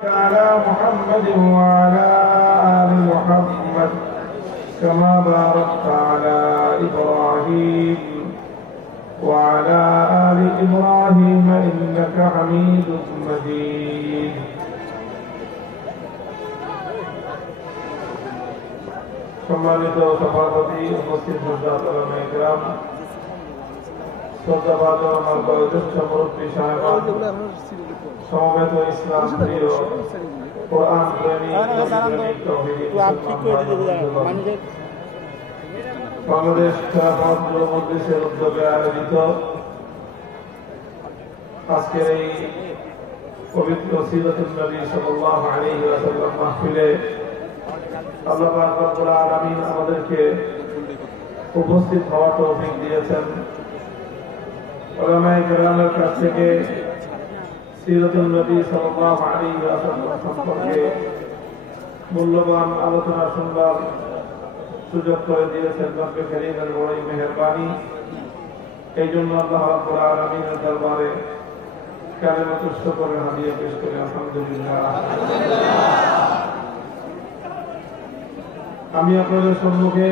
على محمد وعلى آل محمد كما باركت على إبراهيم وعلى آل إبراهيم إنك حميد مجيد সম্মানিত সভাপতি উপস্থিত মুরব্বী کرام শ্রদ্ধাভাজন আমার বয়োজ্যেষ্ঠ মুরব্বী সাহেবান সমবেত ইসলাম প্রিয় কোরআন প্রেমী তৌহিদি বাংলাদেশ খেলাফত যুব মজলিসের উদ্যোগে আয়োজিত আজকের এই পবিত্র সিরাতুন নবী সাল্লাল্লাহু আলাইহি ওয়াসাল্লাম মাহফিলে আল্লাহ পাক রব্বুল আলামিন আমাদেরকে উপস্থিত হওয়ার তৌফিক দিয়েছেন। উলামায়ে কেরামের কাছ থেকে সিরাতুন নবী সাল্লাল্লাহু আলাইহি ওয়াসাল্লাম সম্পর্কে মূল্যবান আলোচনা শুনবার সুযোগ করে দিয়েছেন রব্বে কারীমের বড়ই মেহেরবানি। এই জন্য আল্লাহ রাব্বুল আলামিনের দরবারে কালেমাতুশ শুকরের হাদিয়া পেশ করে আলহামদুলিল্লাহ। আমি আপনাদের সম্মুখে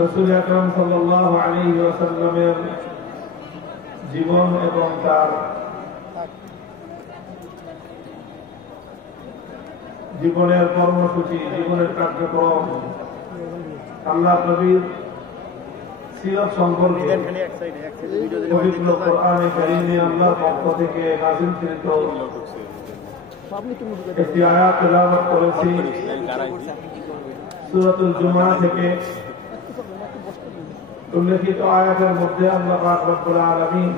রাসূল আকরাম সাল্লাল্লাহু আলাইহি ওয়াসাল্লামের জীবন এবং তার জীবনের কর্মসূচি, জীবনের কার্যক্রম, আল্লাহ নবীর সিরাত সম্পর্কে পবিত্র কোরআনে কারীমে আল্লাহর পক্ষ থেকে নাযিলকৃত একটি আয়াত তেলাওয়াত করেছি সূরাতুল জুমআ থেকে। উল্লেখিত আয়াতের মধ্যে আল্লাহ পাক রব্বুল আলামিন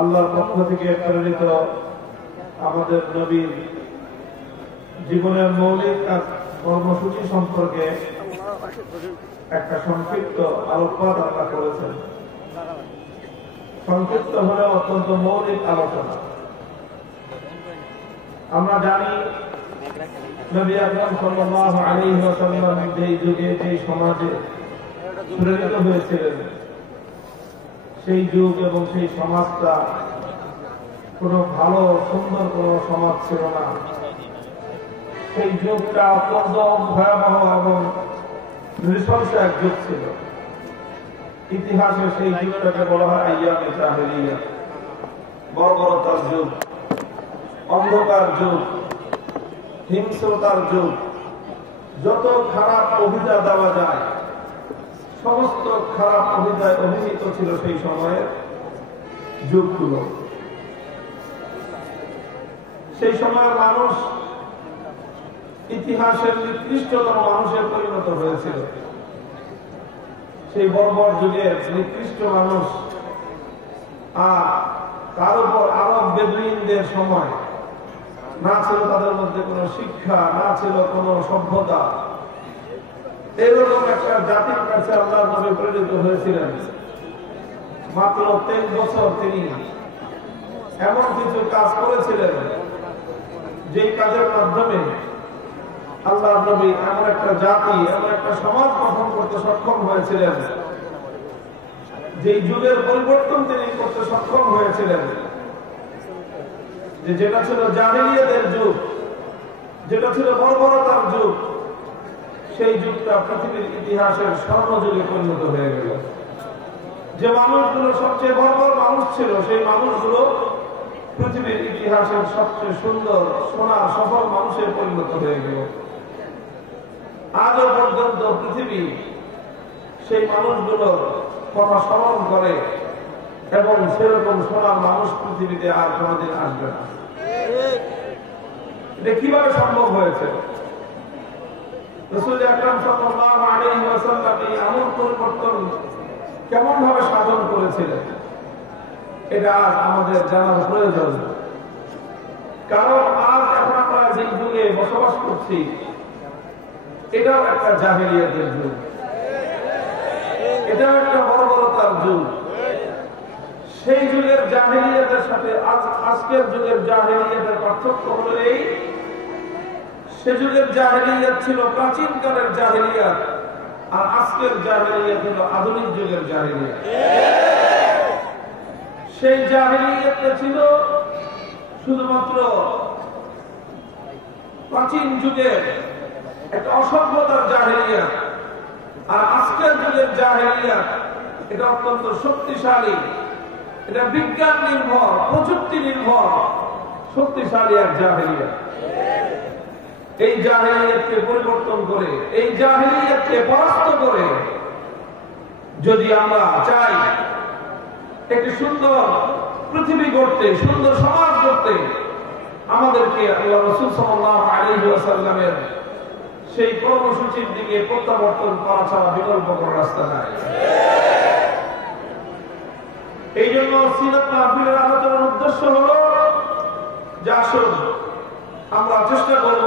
আল্লাহর পক্ষ থেকে প্রেরিত আমাদের নবীর জীবনের মৌলিক কর্মসূচি সম্পর্কে একটা সংক্ষিপ্ত আলোকপাত আল্লাহ করেছেন। সংক্ষিপ্ত হলে অত্যন্ত মৌলিক আলোচনা। আমরা জানি নবী আকরাম সাল্লাল্লাহু আলাইহি ওয়াসাল্লাম যেই যুগে যেই সমাজে প্রেরিত হয়েছিলেন সেই যুগ এবং সেই সমাজটা কোনো ভালো সুন্দর কোনো সমাজ ছিল না। সেই যুগটা অত্যন্ত ভয়াবহ এবং নৃশংস এক যুগ ছিল। ইতিহাসে সেই যুগটাকে বলা হয় আইয়ামে জাহেলিয়া, বর্বরতার যুগ, অন্ধকার যুগ, হিংস্রতার যুগ। যত খারাপ অভিধা দেওয়া যায় সমস্ত খারাপ অভিধায় অভিহিত ছিল সেই সময়ের যুগগুলো। সেই সময়ের মানুষ ইতিহাসের নিকৃষ্টতম মানুষের পরিণত হয়েছিল। সেই বর্বর যুগের নিকৃষ্ট মানুষ। আর তার উপর আরব বেদুইনদের সময় না ছিল তাদের মধ্যে কোনো শিক্ষা, না ছিল কোনো সভ্যতা। এরকম একটা জাতির কাছে আল্লাহ নবী প্রেরিত হয়েছিলেন। মাত্র 23 বছর তিনি এমন কিছু কাজ করেছিলেন যেই কাজের মাধ্যমে আল্লাহ নবী এমন একটা জাতি, এমন একটা সমাজ গঠন করতে সক্ষম হয়েছিলেন, যেই যুগের পরিবর্তন তিনি করতে সক্ষম হয়েছিলেন। যেটা ছিল জাহেলিয়াতের যুগ, যেটা ছিল বর্বরতার যুগ, সেই যুগটা পৃথিবীর ইতিহাসের স্বর্ণযুগে পরিণত হয়ে গেল। যে মানুষগুলো সবচেয়ে বর্বর মানুষ ছিল সেই মানুষগুলো পৃথিবীর ইতিহাসের সবচেয়ে সুন্দর সোনার সফল মানুষের পরিণত হয়ে গেল। আজও পর্যন্ত পৃথিবী সেই মানুষগুলোর কথা স্মরণ করে এবং সেরকম সোনার মানুষ পৃথিবীতে আর কোনদিন আসবে না। এটা কিভাবে সম্ভব হয়েছে? রাসূল আকরাম সাল্লাল্লাহু আলাইহি ওয়াসাল্লাম এই আমল পরিবর্তন কেমন ভাবে সাধন করেছিলেন এটা আজ আমাদের জানার প্রয়োজন। কারণ আজ এখন আমরা যে যুগে বসবাস করছি এটাও একটা জাহেলিয়াতের যুগ, এটাও একটা বর্বরতার যুগ। সেই যুগের জাহেলিয়াতের সাথে আজকের যুগের জাহেলিয়াতের পার্থক্য হলো এই, সে যুগের জাহেলিয়াত ছিল প্রাচীনকালের জাহেলিয়াত, আর আজকের জাহেলিয়াত হলো আধুনিক যুগের জাহেলিয়াত। সেই জাহেলিয়াতটা ছিল শুধুমাত্র প্রাচীন যুগের একটা অসভ্যতার জাহেলিয়াত, আর আজকের যুগের জাহেলিয়াত এটা অত্যন্ত শক্তিশালী, এটা বিজ্ঞান নির্ভর, প্রযুক্তি নির্ভর শক্তিশালী এক জাহেলিয়াত। এই জাহেলিয়াতকে পরিবর্তন করে, এই জাহেলিয়াতকে পরাস্ত করে যদি আমরা চাই একটি সুন্দর পৃথিবী গড়তে, সুন্দর সমাজ গড়তে, আমাদেরকে আল্লাহ রাসূল সাল্লাল্লাহু আলাইহি ওয়াসাল্লামের সেই কর্মসূচির দিকে প্রত্যাবর্তন করা ছাড়া বিকল্প কোনো রাস্তা নাই। এই জন্য সিরাত মাহফিলের আলোচনার উদ্দেশ্য হলো যে আসুন আমরা চেষ্টা করব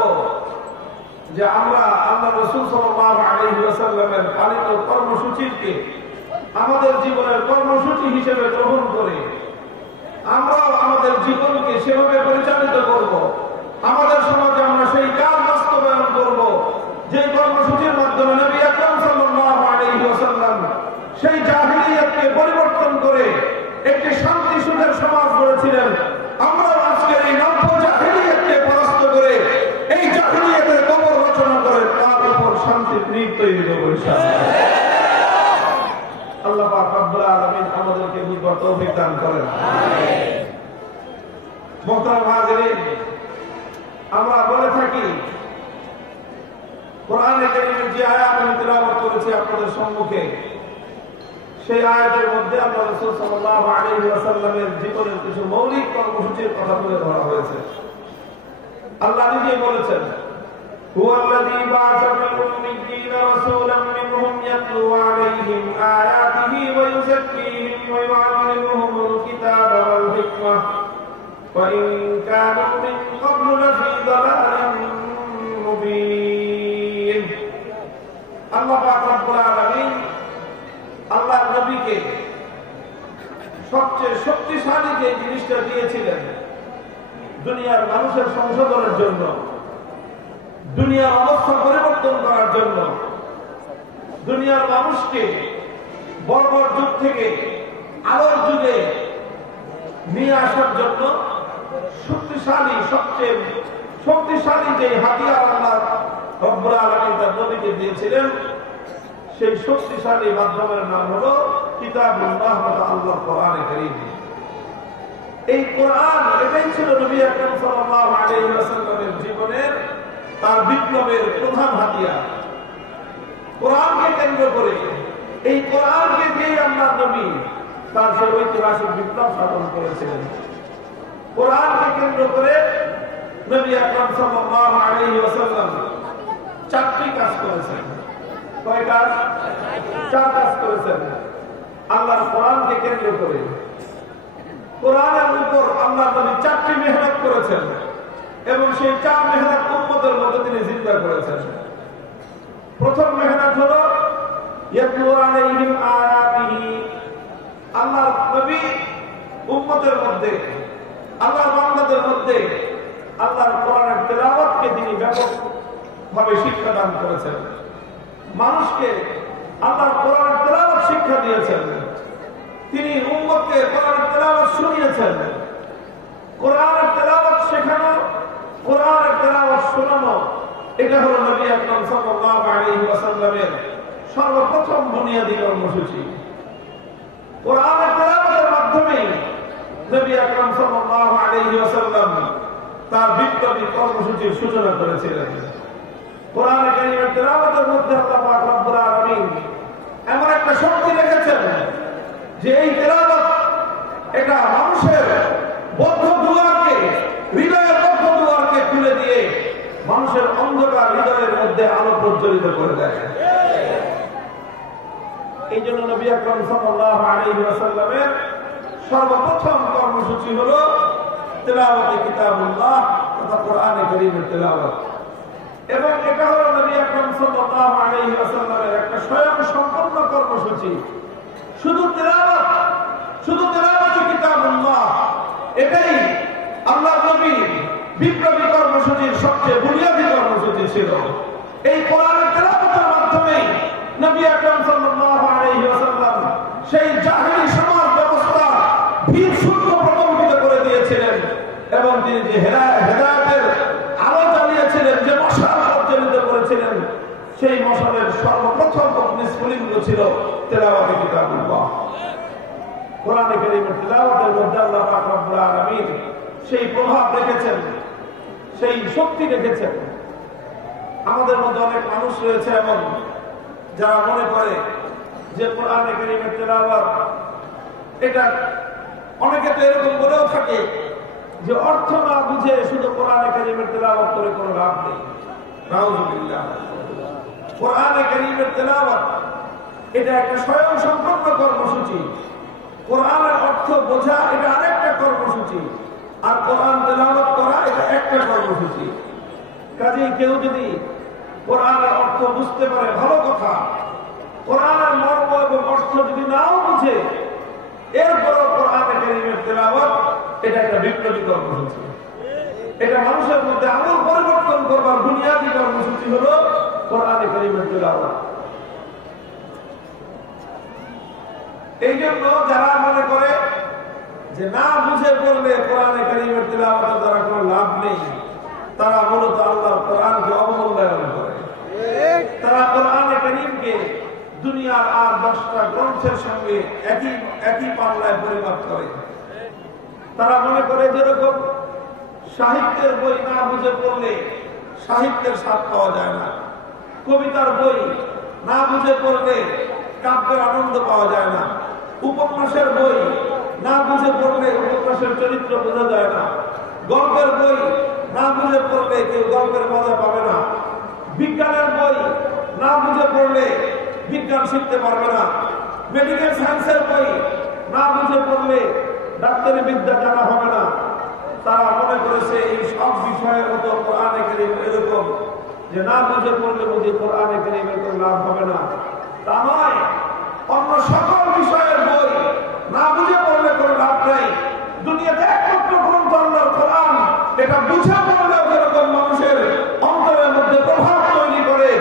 যে আমরা আল্লাহ রাসূল সাল্লাল্লাহু আলাইহি ওয়াসাল্লামের পালিত কর্মসূচিকে আমাদের জীবনের কর্মসূচি হিসেবে গ্রহণ করে আমরাও আমাদের জীবনকে সেভাবে পরিচালিত করব, আমাদের সমাজে আমরা সেই কাজ বাস্তবায়ন করব যে কর্মসূচির মাধ্যমে নবী আকরাম সাল্লাল্লাহু আলাইহি ওয়াসাল্লাম সেই জাহেলিয়াতকে পরিবর্তন করে একটি শান্তি সুখের সমাজ গড়েছিলেন। আমরা আজকে এই নব্য জাহেলিয়াতকে পরাস্ত করে এই জাহেলিয়াতের কবর রচনা করে তার উপর শান্তির নীড় তৈরি করব ইনশাআল্লাহ। আল্লাহ পাক রব্বুল আলামিন আমাদেরকে বুঝবার তৌফিক দান করেন। আমিন। মুহতারাম হাজিরিন, আমরা বলে থাকি কোরআনে কারীমের যে আয়াত আমি তেলাওয়াত করেছি আপনাদের সম্মুখে, সেই আয়াতের মধ্যে আল্লাহ রাসূল সাল্লাল্লাহু আলাইহি ওয়াসাল্লামের জীবনের কিছু মৌলিক কর্মসূচির কথা তুলে ধরা হয়েছে। আল্লাহ নিজেই বলেছেন, হুয়াল্লাযী বা'আসা ফিল উম্মিয়্যিনা রাসূলাম মিনহুম ইয়াতলু আলাইহিম আয়াতিহি ওয়া ইউযাক্কিহিম ওয়া ইউআল্লিমুহুমুল কিতাবা ওয়াল হিকমাহ ওয়া ইন কানু মিন ক্বাবলু লাফী দালালিন মুবিন। আল্লাহ পাক রব্বুল আলামিন আল্লাহর নবীকে সবচেয়ে শক্তিশালী যে জিনিসটা দিয়েছিলেন দুনিয়ার মানুষের সংশোধনের জন্য, দুনিয়ার অবস্থা পরিবর্তন করার জন্য, দুনিয়ার মানুষকে বর্বর যুগ থেকে আলোর যুগে নিয়ে আসার জন্য শক্তিশালী, সবচেয়ে শক্তিশালী যে হাতিয়ার আল্লাহ রব্বুল আলামিন তার নবীকে দিয়েছিলেন, সেই শক্তিশালী মাধ্যমের নাম হলো কিতাবুল্লাহ বা আল্লাহর কোরআনে কারীম। এই কোরআন, এটাই ছিল নবী আকরাম সাল্লাল্লাহু আলাইহি ওয়াসাল্লামের জীবনের তার বিপ্লবের প্রধান হাতিয়ার। কোরআনকে কেন্দ্র করে, এই কোরআনকে দিয়েই আল্লাহর নবী তার সেই ঐতিহাসিক বিপ্লব সাধন করেছিলেন। কোরআনকে কেন্দ্র করে নবী আকরাম সাল্লাল্লাহু আলাইহি ওয়াসাল্লাম চারটি কাজ করেছেন। কয় কাজ? চার কাজ করেছেন আল্লাহর কোরআনকে কেন্দ্র করে। কোরআনের উপর আল্লাহর নবী চারটি মেহনত করেছেন এবং সেই চার মেহনত উম্মতের মধ্যে তিনি জিন্দা করেছেন। প্রথম মেহনত হলো ইয়াতলু আলাইহিম আয়াতিহি। আল্লাহর নবী উম্মতের মধ্যে, আল্লাহর বান্দাদের মধ্যে আল্লাহর কোরআনের তেলাওয়াতকে তিনি ব্যাপকভাবে শিক্ষা দান করেছেন। মানুষকে আল্লাহর কোরআনের তেলাওয়াত শিক্ষা দিয়েছেন। তিনি উম্মতকে কোরআনের তেলাওয়াত শুনিয়েছেন। কোরআনের তেলাওয়াত শেখানো, কোরআনের তেলাওয়াত শোনানো, এটা হলো নবী আকরাম সাল্লাল্লাহু আলাইহি ওয়াসাল্লামের সর্বপ্রথম বুনিয়াদী কর্মসূচি। কোরআনের তেলাওয়াতের মাধ্যমে নবী আকরাম সাল্লাল্লাহু আলাইহি ওয়াসাল্লাম তার বিপ্লবী কর্মসূচির সূচনা করেছিলেন। কোরআন কারীমের তেলাওয়াতের মধ্যে আল্লাহ পাক রব্বুল আলামিন এমন একটা শক্তি রেখেছেন যে এই তেলাওয়াত এটা মানুষের বদ্ধ দুয়ারকে, হৃদয়ের বদ্ধ দুয়ারকে খুলে দিয়ে মানুষের অন্ধকার হৃদয়ের মধ্যে আলো প্রজ্বলিত করে দেয়। এই জন্য নবী আকরাম সাল্লাল্লাহু আলাইহি ওয়াসাল্লামের সর্বপ্রথম কর্মসূচি হলো তেলাওয়াতে কিতাবুল্লাহ তথা কোরআনে কারীমের তেলাওয়াত। এবং এটা হলো নবী আকরাম সাল্লাল্লাহু আলাইহি ওয়াসাল্লামের একটা স্বয়ং সম্পূর্ণ কর্মসূচি। শুধু তেলাওয়াত কিতাবুল্লাহ, এটাই আল্লাহর নবীর বিপ্লবী কর্মসূচির সবচেয়ে বুনিয়াদী কর্মসূচি ছিল। এই কোরআনের তেলাওয়াতের মাধ্যমে নবী আকরাম সাল্লাল্লাহু আলাইহি ওয়াসাল্লাম সেই জাহেলি সমাজ ব্যবস্থা ভিড় এবং তিনি যে হেদায়েতের আলো জ্বালিয়েছিলেন, যে মশাল প্রজ্বলিত করেছিলেন, সেই মশালের সর্বপ্রথম স্ফুলিঙ্গ ছিল তেলাওয়াতে কিতাবুল্লাহ। কোরআনে কারীমের তেলাওয়াতের মধ্যে আল্লাহ পাক রব্বুল আলামিন সেই প্রভাব রেখেছেন, সেই শক্তি রেখেছেন। আমাদের মধ্যে অনেক মানুষ রয়েছে এমন যারা মনে করে যে কোরআনে কারীমের তেলাওয়াত এটা, অনেকে তো এরকম বলেও থাকে যে অর্থ না বুঝে শুধু কোরআনে কারীমের তেলাওয়াত করে কোনো লাভ নেই। নাউযুবিল্লাহ। কোরআনে কারীমের তেলাওয়াত এটা একটা স্বয়ং সম্পন্ন কর্মসূচি। কোরআনের অর্থ বোঝা এটা আরেকটা কর্মসূচি, আর কোরআন তেলাওয়াত করা এটা একটা কর্মসূচি। কাজেই কেউ যদি কোরআনের অর্থ বুঝতে পারে ভালো কথা, কোরআনের মর্ম এবং অর্থ যদি নাও বুঝে, এরপরও কোরআনে কারীমের তেলাওয়াত এটা একটা বিপ্লবী কর্মসূচি। এটা মানুষের মধ্যে আমল পরিবর্তন করবার বুনিয়াদী কর্মসূচি হলো কোরআনে কারীমের তেলাওয়াত। এই জন্য যারা মনে করে যে না বুঝে পড়লে কোরআনে কারীমের তেলাওয়াতের দ্বারা কোনো লাভ নেই, তারা মূলত আল্লাহর কোরআনকে অবমূল্যায়ন করে। তারা কোরআনে কারীমকে দুনিয়ার আর 10টা গ্রন্থের সঙ্গে একই পাল্লায় পরিমাপ করে। তারা মনে করে যেরকম সাহিত্যের বই না বুঝে পড়লে সাহিত্যের স্বাদ পাওয়া যায় না, কবিতার বই না বুঝে পড়লে কাব্যের আনন্দ পাওয়া যায় না, উপন্যাসের বই না বুঝে পড়লে উপন্যাসের চরিত্র বোঝা যায় না, গল্পের বই না বুঝে পড়লে কেউ গল্পের মজা পাবে না, বিজ্ঞানের বই না বুঝে পড়লে বিজ্ঞান শিখতে পারবে না, মেডিকেল সায়েন্সের বই না বুঝে পড়লে ডাক্তারি বিদ্যা জানা হবে না। তারা মনে করেছে এই সব বিষয়ের মতো কোরআনে কারীম এরকম যে না বুঝে পড়লে বুঝি কোরআনে কারীমের কোনো লাভ হবে না, তা নয়। অন্য সকল বিষয়ের বই না বুঝে পড়লে কোনো লাভ নাই। দুনিয়াতে একমাত্র গ্রন্থ আল্লাহর কোরআন, এটা বুঝে পড়লেও যেরকম মানুষের অন্তরের মধ্যে প্রভাব তৈরি করে,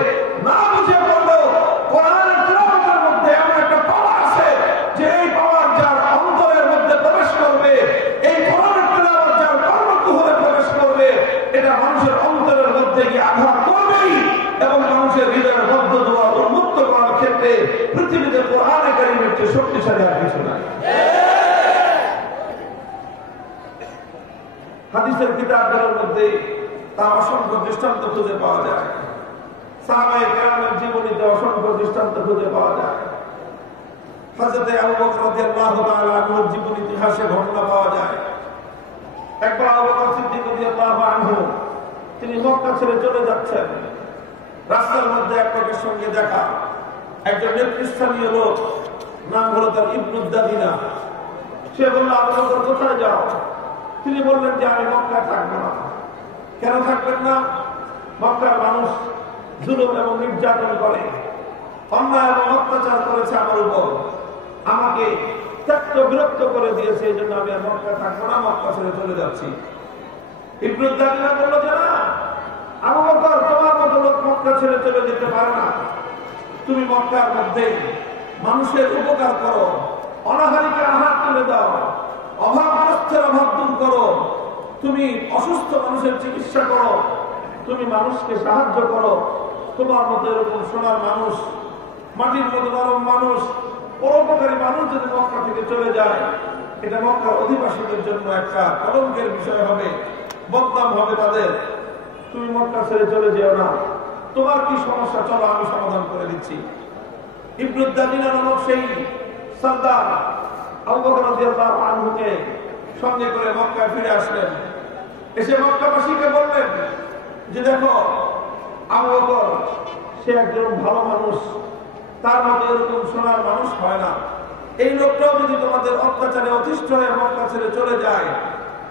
না বুঝে পড়লেও কোরআনের তেলাওয়াতের মধ্যে এমন একটা পাওয়ার আছে যে এই পাওয়ার যার অন্তরের মধ্যে প্রবেশ করবে, এই কোরআনের তেলাওয়াত যার কর্মকুহরে প্রবেশ করবে, এটা মানুষের অন্তরের মধ্যে গিয়ে আঘাত করবেই এবং মানুষের হৃদয়ের মধ্য দুয়ার উন্মুক্ত করার ক্ষেত্রে পৃথিবীতে কোরআনে কারীমের চেয়ে শক্তিশালী আর কিছু নাই। হাদিসের কিতাবগুলোর মধ্যে তার অসংখ্য দৃষ্টান্ত খুঁজে পাওয়া যায়। সাহাবায়ে কেরামের জীবনীতে অসংখ্য দৃষ্টান্ত খুঁজে পাওয়া যায়। হযরত আবু বকর রাদিয়াল্লাহু তাআলা আনহুর জীবন ইতিহাসে ঘটনা পাওয়া যায়। একবার আবু বকর সিদ্দিক রাদিয়াল্লাহু আনহু তিনি মক্কা ছেড়ে চলে যাচ্ছেন। রাস্তার মধ্যে এক লোকের সঙ্গে দেখা, একজন নেতৃস্থানীয় লোক, নাম হলো তার ইবনুদ দাদিনা। সে বলল, আবু বকর কোথায় যাও? তিনি বললেন যে আমি মক্কায় থাকবো না। কেন থাকবেন না? মক্কার মানুষ জুলুম এবং নির্যাতন করে, অন্যায় এবং অত্যাচার করেছে আমার উপর, আমাকে ত্যক্ত বিরক্ত করে দিয়েছে, এই জন্য আমি আর মক্কায় থাকবো না, মক্কা ছেড়ে চলে যাচ্ছি। ইবনুদ দাদিনা বলল যে না, আবু বকর তোমার মতো লোক মক্কা ছেড়ে চলে যেতে পারে না। তুমি মক্কার মধ্যে মানুষের উপকার করো, অনাহারীকে আহার তুলে দাও, অভাবগ্রস্তের অভাব দূর করো, তুমি অসুস্থ মানুষের চিকিৎসা করো, তুমি মানুষকে সাহায্য করো। তোমার মতো এরকম সোনার মানুষ, মাটির মতো নরম মানুষ, পরোপকারী মানুষ যদি মক্কা থেকে চলে যায়, এটা মক্কার অধিবাসীদের জন্য একটা কলঙ্কের বিষয় হবে, বদনাম হবে তাদের। তুমি মক্কা ছেড়ে চলে যেও না। তোমার কি সমস্যা, চলো আমি সমাধান করে দিচ্ছি। ইবনুদ দাদিনা নামক সেই সর্দার আবু বকর রাদিয়াল্লাহু আনহুকে সঙ্গে করে মক্কায় ফিরে আসলেন। এসে মক্কাবাসীকে বললেন যে দেখো, আবু বকর সে একজন ভালো মানুষ, তার মতো এরকম সোনার মানুষ হয় না। এই লোকটাও যদি তোমাদের অত্যাচারে অতিষ্ঠ হয়ে মক্কা ছেড়ে চলে যায়,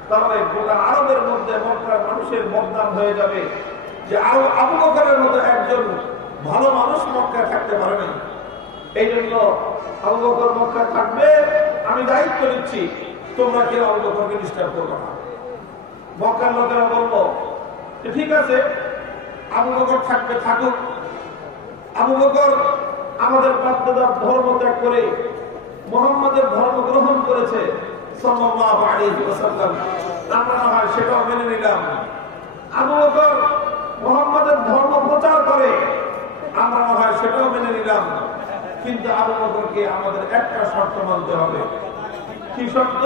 তাহলে গোটা আরবের মধ্যে মক্কার মানুষের বদনাম হয়ে যাবে যে আবু বকরের মতো একজন ভালো মানুষ মক্কায় থাকতে পারে না। এই জন্য আবু বকর মক্কায় থাকবে, আমি দায়িত্ব নিচ্ছি, তোমরা কেউ আবু বকরকে ডিস্টার্ব করবে না। মক্কার লোকেরা বলল ঠিক আছে, আবু বকর থাকবে, থাকুক। আবু বকর আমাদের বাপদাদার ধর্ম ত্যাগ করে মুহাম্মাদের ধর্ম গ্রহণ করেছে সাল্লাল্লাহু আলাইহি ওয়াসাল্লাম। আমরা না হয় সেটাও মেনে নিলাম। আবু বকর মুহাম্মাদের ধর্ম প্রচার করে, আমরা না হয় সেটাও মেনে নিলাম। কিন্তু আবু বকরকে আমাদের একটা শর্ত মানতে হবে। কি শর্ত?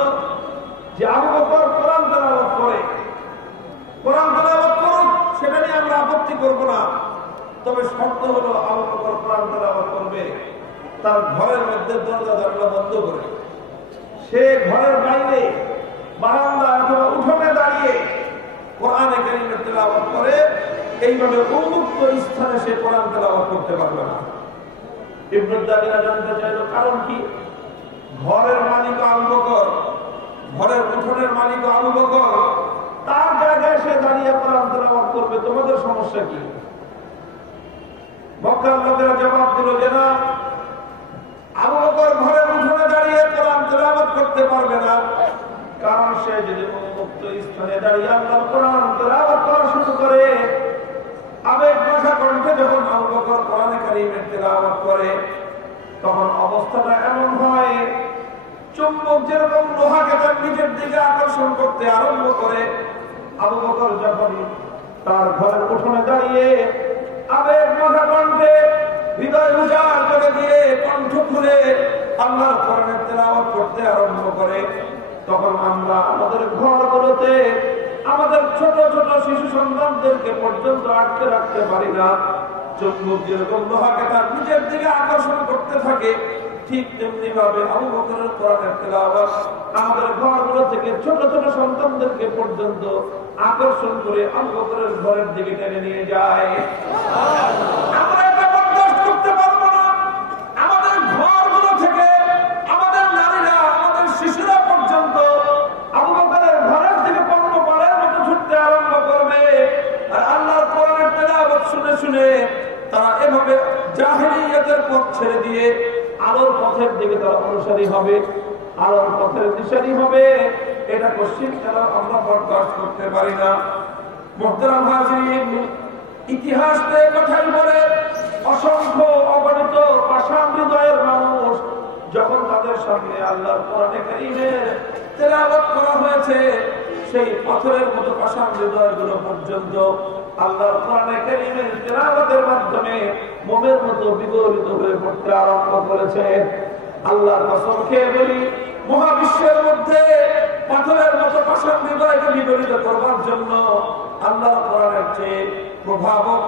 যে আবু বকর কোরআন তেলাওয়াত করে, কোরআন তেলাওয়াত করুক, সেটা নিয়ে আমরা আপত্তি করব না। তবে শর্ত হলো আবু বকর কোরআন তেলাওয়াত করবে তার ঘরের মধ্যে দরজা জানালা বন্ধ করে। সে ঘরের বাইরে বারান্দা অথবা উঠোনে দাঁড়িয়ে কোরআনে কারীমের তেলাওয়াত করে। এইভাবে উন্মুক্ত স্থানে সে কোরআন তেলাওয়াত করতে পারবে না। ইবনে দাগিরা জানতে চাইল কারণ কি? ঘরের মালিক আবু বকর, ঘরের উঠোনের মালিক আবু বকর, তার জায়গায় সে দাঁড়িয়ে কোরআন তেলাওয়াত করবে, তোমাদের সমস্যা কি? মক্কার লোকেরা জবাব দিল যে না, আবু বকর ঘরের উঠোনে দাঁড়িয়ে কোরআন তেলাওয়াত করতে পারবে না, কারণ সে যদি উন্মুক্ত স্থানে দাঁড়িয়ে আল্লাহর কোরআন তেলাওয়াত করা শুরু করে, আবেগ মাখা কণ্ঠে যখন আবু বকর কোরআনে কারীমের তেলাওয়াত করে, তখন অবস্থাটা এমন হয় চুম্বক যেরকম লোহাকে তার নিজের দিকে আকর্ষণ করতে আরম্ভ করে। আবু বকর যখন তার ঘরের উঠোনে দাঁড়িয়ে আবেগ মাখা কণ্ঠে হৃদয় উজাড় করে দিয়ে কণ্ঠ খুলে আল্লাহর কোরআনের তেলাওয়াত করতে আরম্ভ করে, তখন আমরা আমাদের ঘরগুলোতে আমাদের ছোট ছোট শিশু সন্তানদেরকে পর্যন্ত আটকে রাখতে পারি না। চুম্বক যেরকম লোহাকে তার নিজের দিকে আকর্ষণ করতে থাকে, ঠিক তেমনি ভাবে আবু বকরের কোরআনের তেলাওয়াত আমাদের ঘরগুলো থেকে ছোট ছোট সন্তানদেরকে পর্যন্ত আকর্ষণ করে আবু বকরের ঘরের দিকে টেনে নিয়ে যায়। আমরা এটা বরদাস্ত করতে পারবো না। আমাদের ঘরগুলো থেকে আমাদের নারীরা, আমাদের শিশুরা পর্যন্ত আবু বকরের ঘরের দিকে পণ্য পাড়ের মতো ছুটতে আরম্ভ করবে। আর আল্লাহর কোরআনের তেলাওয়াত শুনে শুনে তারা এভাবে জাহেলিয়াতের পথ ছেড়ে দিয়ে আলোর পথের দিকে তারা অনুসারী হবে, আলোর পথের দিশারি হবে। এটা পশ্চিম কালে আমরা বরদাস্ত করতে পারি না। মুহতারাম হাজিরিন, ইতিহাস কথাই বলে অসংখ্য অগণিত পাষাণ হৃদয়ের মানুষ যখন তাদের সামনে আল্লাহর কোরআনে কারীমের তেলাওয়াত করা হয়েছে, সেই পাথরের মতো পাষাণ হৃদয়গুলো পর্যন্ত আল্লাহর কোরআনে কারীমের তেলাওয়াতের মাধ্যমে মোমের মতো বিগলিত হয়ে পড়তে আরম্ভ করেছে। আল্লাহর কসম খেয়ে বলি, মহাবিশ্বের মধ্যে পাথরের মতো পাষাণ হৃদয়কে বিগলিত করবার জন্য আল্লাহর কোরআনের চেয়ে প্রভাবক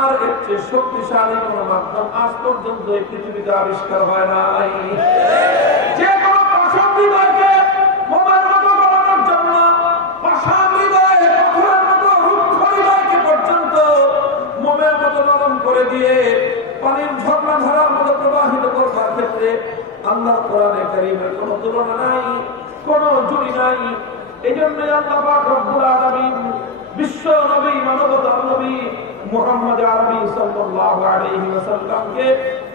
আর এর চেয়ে শক্তিশালী কোন মাধ্যম আজ পর্যন্ত এই পৃথিবীতে আবিষ্কার হয় নাই। যে কোনো পাষাণ হৃদয়কে মোমের মতো বানানোর জন্য পাষাণ হৃদয়, পাথরের মতো রুক্ষ হৃদয়কে পর্যন্ত মোমের মতো নরম করে দিয়ে পানির ঝর্ণা ধারার মতো প্রবাহিত করবার ক্ষেত্রে আল্লাহর কোরআনে কারীমের কোনো তুলনা নাই, কোনো জুড়ি নাই। এই জন্যই আল্লাহ পাক রব্বুল আলামিন বিশ্ব নবী, মানবতার নবী মুহাম্মদ আরবি সাল্লাল্লাহু আলাইহি ওয়াসাল্লামকে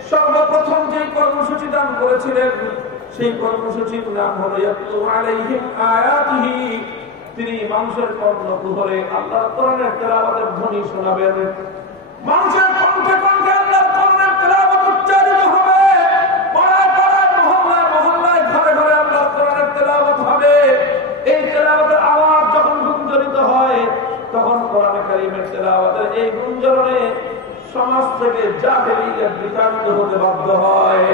সর্বপ্রথম যে কর্মসূচি দান করেছিলেন, সেই কর্মসূচির নাম হলো ইয়াতলু আলাইহিম আয়াতিহি। তিনি মানুষের কর্ণকুহরে আল্লাহর কোরআনের তেলাওয়াতের ধ্বনি শোনাবেন। মানুষের কণ্ঠে কণ্ঠে আল্লাহর কোরআনের তেলাওয়াত উচ্চারিত হবে, পাড়ায় পাড়ায়, মহল্লায় মহল্লায়, ঘরে ঘরে আল্লাহর কোরআনের তেলাওয়াত হবে। এই তেলাওয়াতের আওয়াজ যখন গুঞ্জরিত হয়, তখন কোরআনে কারীমের তেলাওয়াতের এই গুঞ্জরণে সমাজ থেকে জাহেলিয়াত বিতাড়িত হতে বাধ্য হয়।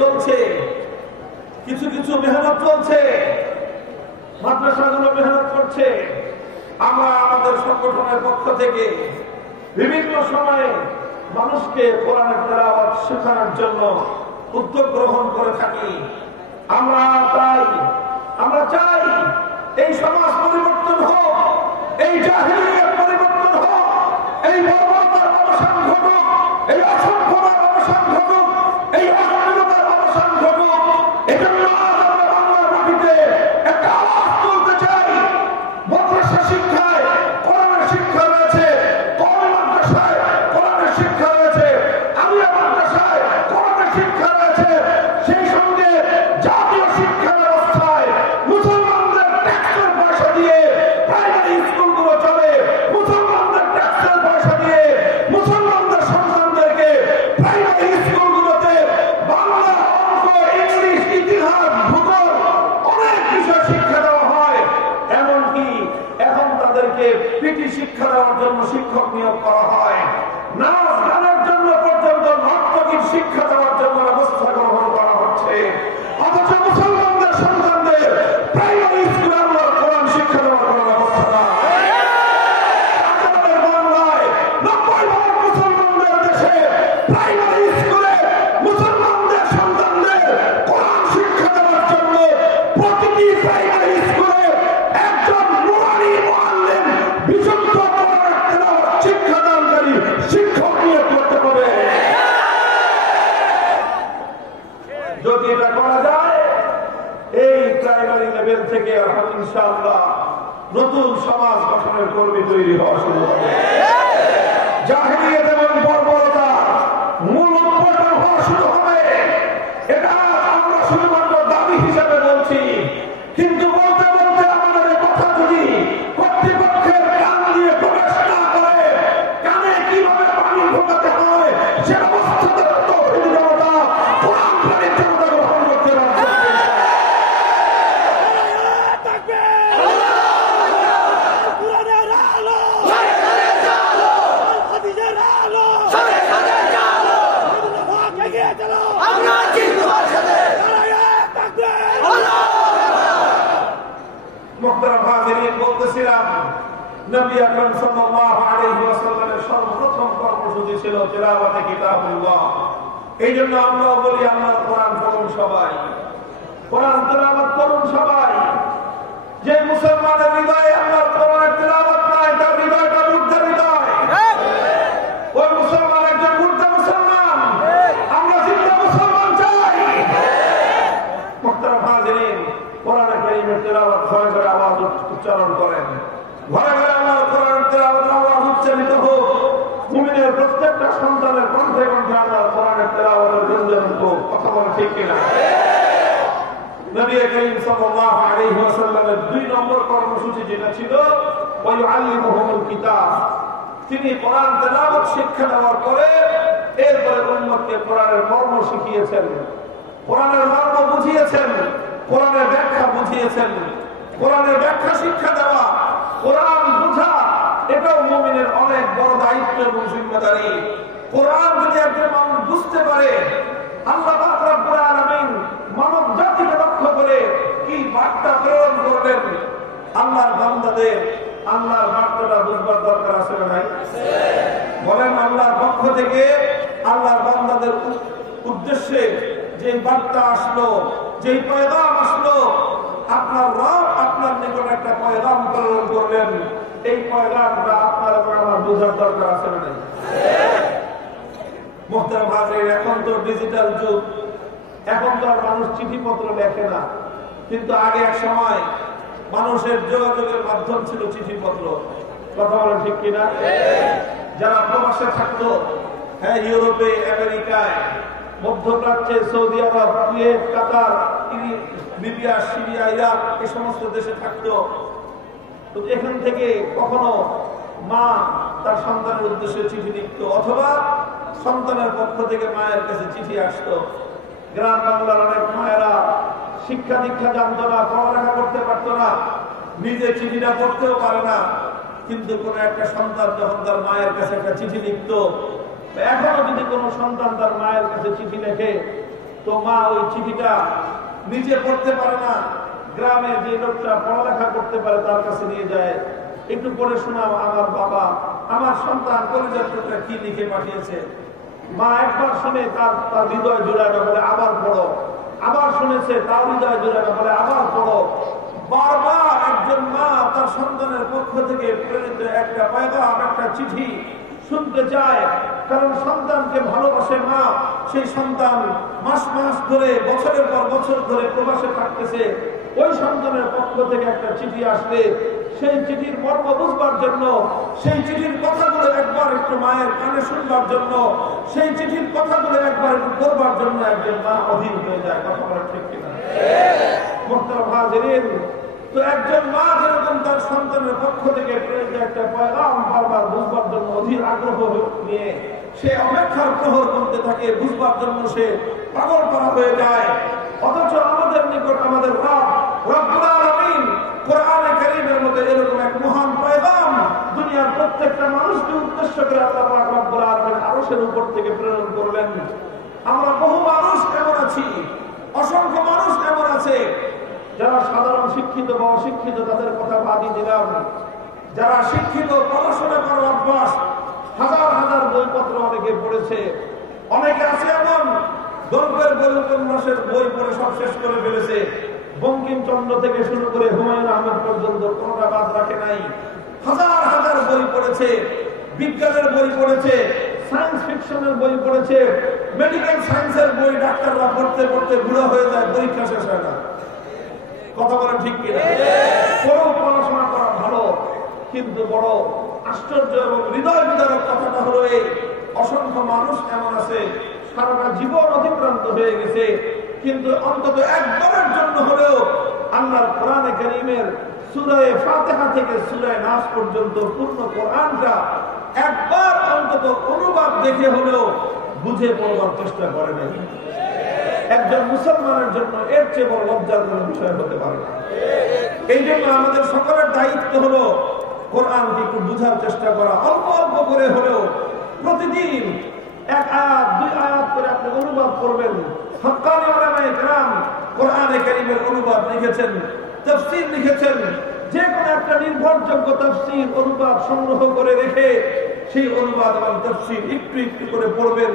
চলছে, কিছু কিছু মেহনত চলছে, মাদ্রাসাগুলো মেহনত করছে। আমরা আমাদের সংগঠনের পক্ষ থেকে বিভিন্ন সময়ে মানুষকে কোরআনের তেলাওয়াত শেখানোর জন্য উদ্যোগ গ্রহণ করে থাকি। আমরা চাই এই সমাজ পরিবর্তন হোক, এই জাহেলিয়াত পরিবর্তন হোক, এই বর্বরতার অবসান ঘটুক, এই অসভ্যতার অবসান ঘটুক, এই অশ্লীলতার অবসান ঘটুক। এজন্য আজ আমরা বাংলার মাটিতে একটা আওয়াজ তুলতে চাই। মাদ্রাসা শিক্ষায় কোরআনের শিক্ষা রয়েছে, কওমি মাদ্রাসায় কোরআনের শিক্ষা রয়েছে, আলিয়া মাদ্রাসায় কোরআনের শিক্ষা শিক্ষা রয়েছে, সেই সঙ্গে জাতীয় শিক্ষা ব্যবস্থায় মুসলমানদের ট্যাক্সের পয়সা দিয়ে প্রাইমারি স্কুলগুলো চলে, মুসলমানদের ট্যাক্সের পয়সা দিয়ে মুসলমানদের সন্তানদেরকে প্রাইমারি স্কুলগুলোতে বাংলা, অঙ্ক, ইংলিশ, ইতিহাস, ভূগোল অনেক বিষয় শিক্ষা দেওয়া হয়। এমনকি এখন তাদেরকে পিটি শিক্ষা দেওয়ার জন্য শিক্ষক নিয়োগ করা হয়, নাচ গানের জন্য পর্যন্ত নর্তকীর শিক্ষা দেওয়ার জন্য ব্যবস্থা গ্রহণ করা হচ্ছে। অথচ মুসলমানদের সন্তানদের প্রাইমারি স্কুলে আমরা কোরআন শিক্ষা দেওয়ার কোনো ব্যবস্থা নাই। বাংলায় 90% মুসলমানদের দেশে প্রাইমারি স্কুলে মুসলমানদের সন্তানদের কোরআন শিক্ষা দেওয়ার জন্য প্রতিটি প্রাইমারি স্কুলে একজন নুরানি মুআল্লিম বিশুদ্ধ কোরআন তেলাওয়াত শিক্ষাদানকারী শিক্ষক নিয়োগ করতে হবে। যদি এটা করা যায়, এই প্রাইমারি লেভেল থেকে ইনশাআল্লাহ নতুন সমাজ গঠনের কর্মী তৈরি হওয়া শুরু হবে। জাহেলিয়াত এবং বর্বরতা মূল উৎপাদন হওয়া শুরু হবে। এটা আমরা শুধুমাত্র দাবি হিসেবে বলছি, কিন্তু বলতে বলতে আমাদের এই কথা যদি কর্তৃপক্ষের কান দিয়ে প্রবেশ না করে, কানে কিভাবে পানি ঢোকাতে হয় সে ব্যবস্থা তৌহিদি জনতা, কোরআন প্রেমিক জনতা গ্রহণ করতে পারছে। মুহতারাম হাজিরিন, বলতেছিলাম নবী আকরাম সাল্লাল্লাহু আলাইহি ওয়াসাল্লামের সর্বপ্রথম কর্মসূচি ছিল তিলাওয়াতে কিতাবুল্লাহ। এই জন্য আমরা বলি আল্লাহর কোরআন পড়ুন সবাই, কোরআন তিলাওয়াত করুন সবাই। যে মুসলমানের হৃদয়ে আল্লাহর কোরআনের তিলাওয়াত নাই, তার হৃদয়টা মুর্দা হৃদয়। ওই মুসলমান একজন মুর্দা মুসলমান। আমরা জিন্দা মুসলমান চাই। মুহতারাম হাজিরিন, কোরআনে কারীমের তিলাওয়াত ঘরে ঘরে আওয়াজ উচ্চারণ করেন, ঘরে ঘরে আল্লাহর কোরআনের তিলাওয়াত আওয়াজ উচ্চারিত হোক। মুমিনের প্রত্যেকটা সন্তানের কণ্ঠে কণ্ঠে আল্লাহর কোরআনের তিলাওয়াতের গুঞ্জন হোক। কথা বলে ঠিক কিনা? নবী করিম সাল্লাল্লাহু আলাইহি ওয়াসাল্লামের 2 নম্বর কর্মসূচি যেটা ছিল, ওয়া ইউআল্লিমুহুমুল কিতাব। তিনি কোরআন তেলাওয়াত শিক্ষা দেওয়ার পরে এরপরে উম্মতকে কোরআনের মর্ম শিখিয়েছেন, কোরআনের মর্ম বুঝিয়েছেন, কোরআনের ব্যাখ্যা বুঝিয়েছেন। কোরআনের ব্যাখ্যা শিক্ষা দেওয়া, কোরআন বোঝা, এটাও মুমিনের অনেক বড় দায়িত্ব এবং জিম্মাদারি। কোরআন যদি একজন মানুষ বুঝতে পারে, আল্লাহ পাক রব্বুল আলামিন মানব জাতিকে লক্ষ্য করে কি বার্তা প্রেরণ করবেন, আল্লাহর বান্দাদের আল্লাহর বার্তাটা বুঝবার দরকার আছে না নাই? বলেন, আল্লাহর পক্ষ থেকে আল্লাহর বান্দাদের উদ্দেশ্যে যে বার্তা আসলো, যে পয়গাম আসলো, আপনার রব আপনার নিকট একটা পয়গাম প্রেরণ করলেন, এই পয়গামটা আপনার এবং আমার বোঝার দরকার আছে না নাই? মুহতারাম হাজির, এখন তো ডিজিটাল যুগ, এখন তো আর মানুষ চিঠিপত্র লেখে না, কিন্তু আগে এক সময় মানুষের যোগাযোগের মাধ্যম ছিল চিঠিপত্র। কথা বলেন ঠিক কিনা? যারা প্রবাসে থাকতো, হ্যাঁ, ইউরোপে, আমেরিকায়, মধ্যপ্রাচ্যে, সৌদি আরব, কুয়েত, কাতার, লিবিয়া, সিরিয়া, ইরাক, এই সমস্ত দেশে থাকতো, তো এখান থেকে কখনো মা তার সন্তানের উদ্দেশ্যে চিঠি লিখত, অথবা সন্তানের পক্ষ থেকে মায়ের কাছে চিঠি আসতো। গ্রাম বাংলার অনেক মায়েরা শিক্ষা দীক্ষা জানতো না, পড়ালেখা করতে পারতো না, নিজে চিঠিটা পড়তেও পারে না, কিন্তু কোন একটা সন্তান যখন তার মায়ের কাছে একটা চিঠি লিখতো, এখনো যদি কোনো সন্তান তার মায়ের কাছে চিঠি লেখে, তো মা ওই চিঠিটা নিজে পড়তে পারে না, গ্রামের যে লোকটা পড়ালেখা করতে পারে তার কাছে নিয়ে যায়, একটু পড়ে শোনাও আমার বাবা, আমার সন্তান কলিজাটা কি লিখে পাঠিয়েছে। মা একবার শুনে তার হৃদয় জোড়ায় বলে আবার পড়ো, আবার শুনেছে তার হৃদয় জোড়ায় বলে আবার পড়ো। বারবার একজন মা তার সন্তানের পক্ষ থেকে প্রেরিত একটা পয়গাম, একটা চিঠি শুনতে চায়, কারণ সন্তানকে ভালোবাসে মা। সেই সন্তান মাস মাস ধরে, বছরের পর বছর ধরে প্রবাসে থাকতেছে, ওই সন্তানের পক্ষ থেকে একটা চিঠি আসলে সেই চিঠির মর্ম বুঝবার জন্য, সেই চিঠির কথাগুলো একবার একটু মায়ের কানে শুনবার জন্য, সেই চিঠির কথাগুলো একবার একটু করবার জন্য একজন মা অধীর হয়ে যায়। কথা বলা ঠিক কিনা? মোহতারাম হাজিরিন, তো একজন মা যেরকম তার সন্তানের পক্ষ থেকে একটা পয়গাম বারবার বুঝবার জন্য অধীর আগ্রহ নিয়ে সে অপেক্ষার প্রহর করতে থাকে, বুঝবার জন্য সে পাগল করা হয়ে যায়, অথচ আমাদের নিকট আমাদের রব্বুল আলামিন কোরআনে কারীমের মধ্যে এরকম এক মহান পয়গাম দুনিয়ার প্রত্যেকটা মানুষকে উদ্দেশ্য করে আল্লাহ পাক রব্বুল আলামিন আরশের উপর থেকে প্রেরণ করলেন। আমরা বহু মানুষ এমন আছি, অসংখ্য মানুষ এমন আছে যারা সাধারণ শিক্ষিত বা অশিক্ষিত, তাদের কথা বাদই দিলাম। যারা শিক্ষিত, পড়াশোনা করার অভ্যাস, হাজার হাজার বইপত্র অনেকে পড়েছে, অনেকে আছে এমন গল্পের বই, উপন্যাসের বই পড়ে সব শেষ করে ফেলেছে, বঙ্কিমচন্দ্র থেকে শুরু করে হুমায়ুন আহমেদ পর্যন্ত কোনোটা বাদ রাখে নাই। হাজার হাজার বই পড়েছে, বিজ্ঞানের বই পড়েছে, সায়েন্স ফিকশনের বই পড়েছে, মেডিকেল সায়েন্সের বই ডাক্তাররা পড়তে পড়তে বুড়ো হয়ে যায়, পরীক্ষা শেষ হয় না। কথা বলেন ঠিক কিনা? বড় পড়াশোনা করা ভালো, কিন্তু বড় আশ্চর্য এবং হৃদয় বিদারক কথাটা হলো এই, অসংখ্য মানুষ এমন আছে সারাটা জীবন অতিক্রান্ত হয়ে গেছে, কিন্তু অন্তত একবারের জন্য হলেও আল্লাহর কোরআনে কারীমের সূরা ফাতিহা থেকে সূরা নাস পর্যন্ত পূর্ণ কোরআনটা একবার অন্তত অনুবাদ দেখে হলেও বুঝে পড়বার চেষ্টা করে নাই। একজন মুসলমানের জন্য এর চেয়ে বড় লজ্জার কোনো বিষয় হতে পারে না। এই জন্য আমাদের সকলের দায়িত্ব হলো কোরআনকে একটু বুঝার চেষ্টা করা, অল্প অল্প করে হলেও প্রতিদিন এক আয়াত দুই আয়াত করে আপনি অনুবাদ করবেন। হক্কানি উলামায়ে কেরাম কোরআনে কারীমের অনুবাদ লিখেছেন, তাফসীর লিখেছেন। যে কোনো একটা নির্ভরযোগ্য তাফসীর অনুবাদ সংগ্রহ করে রেখে সেই অনুবাদ এবং তাফসীর একটু একটু করে পড়বেন,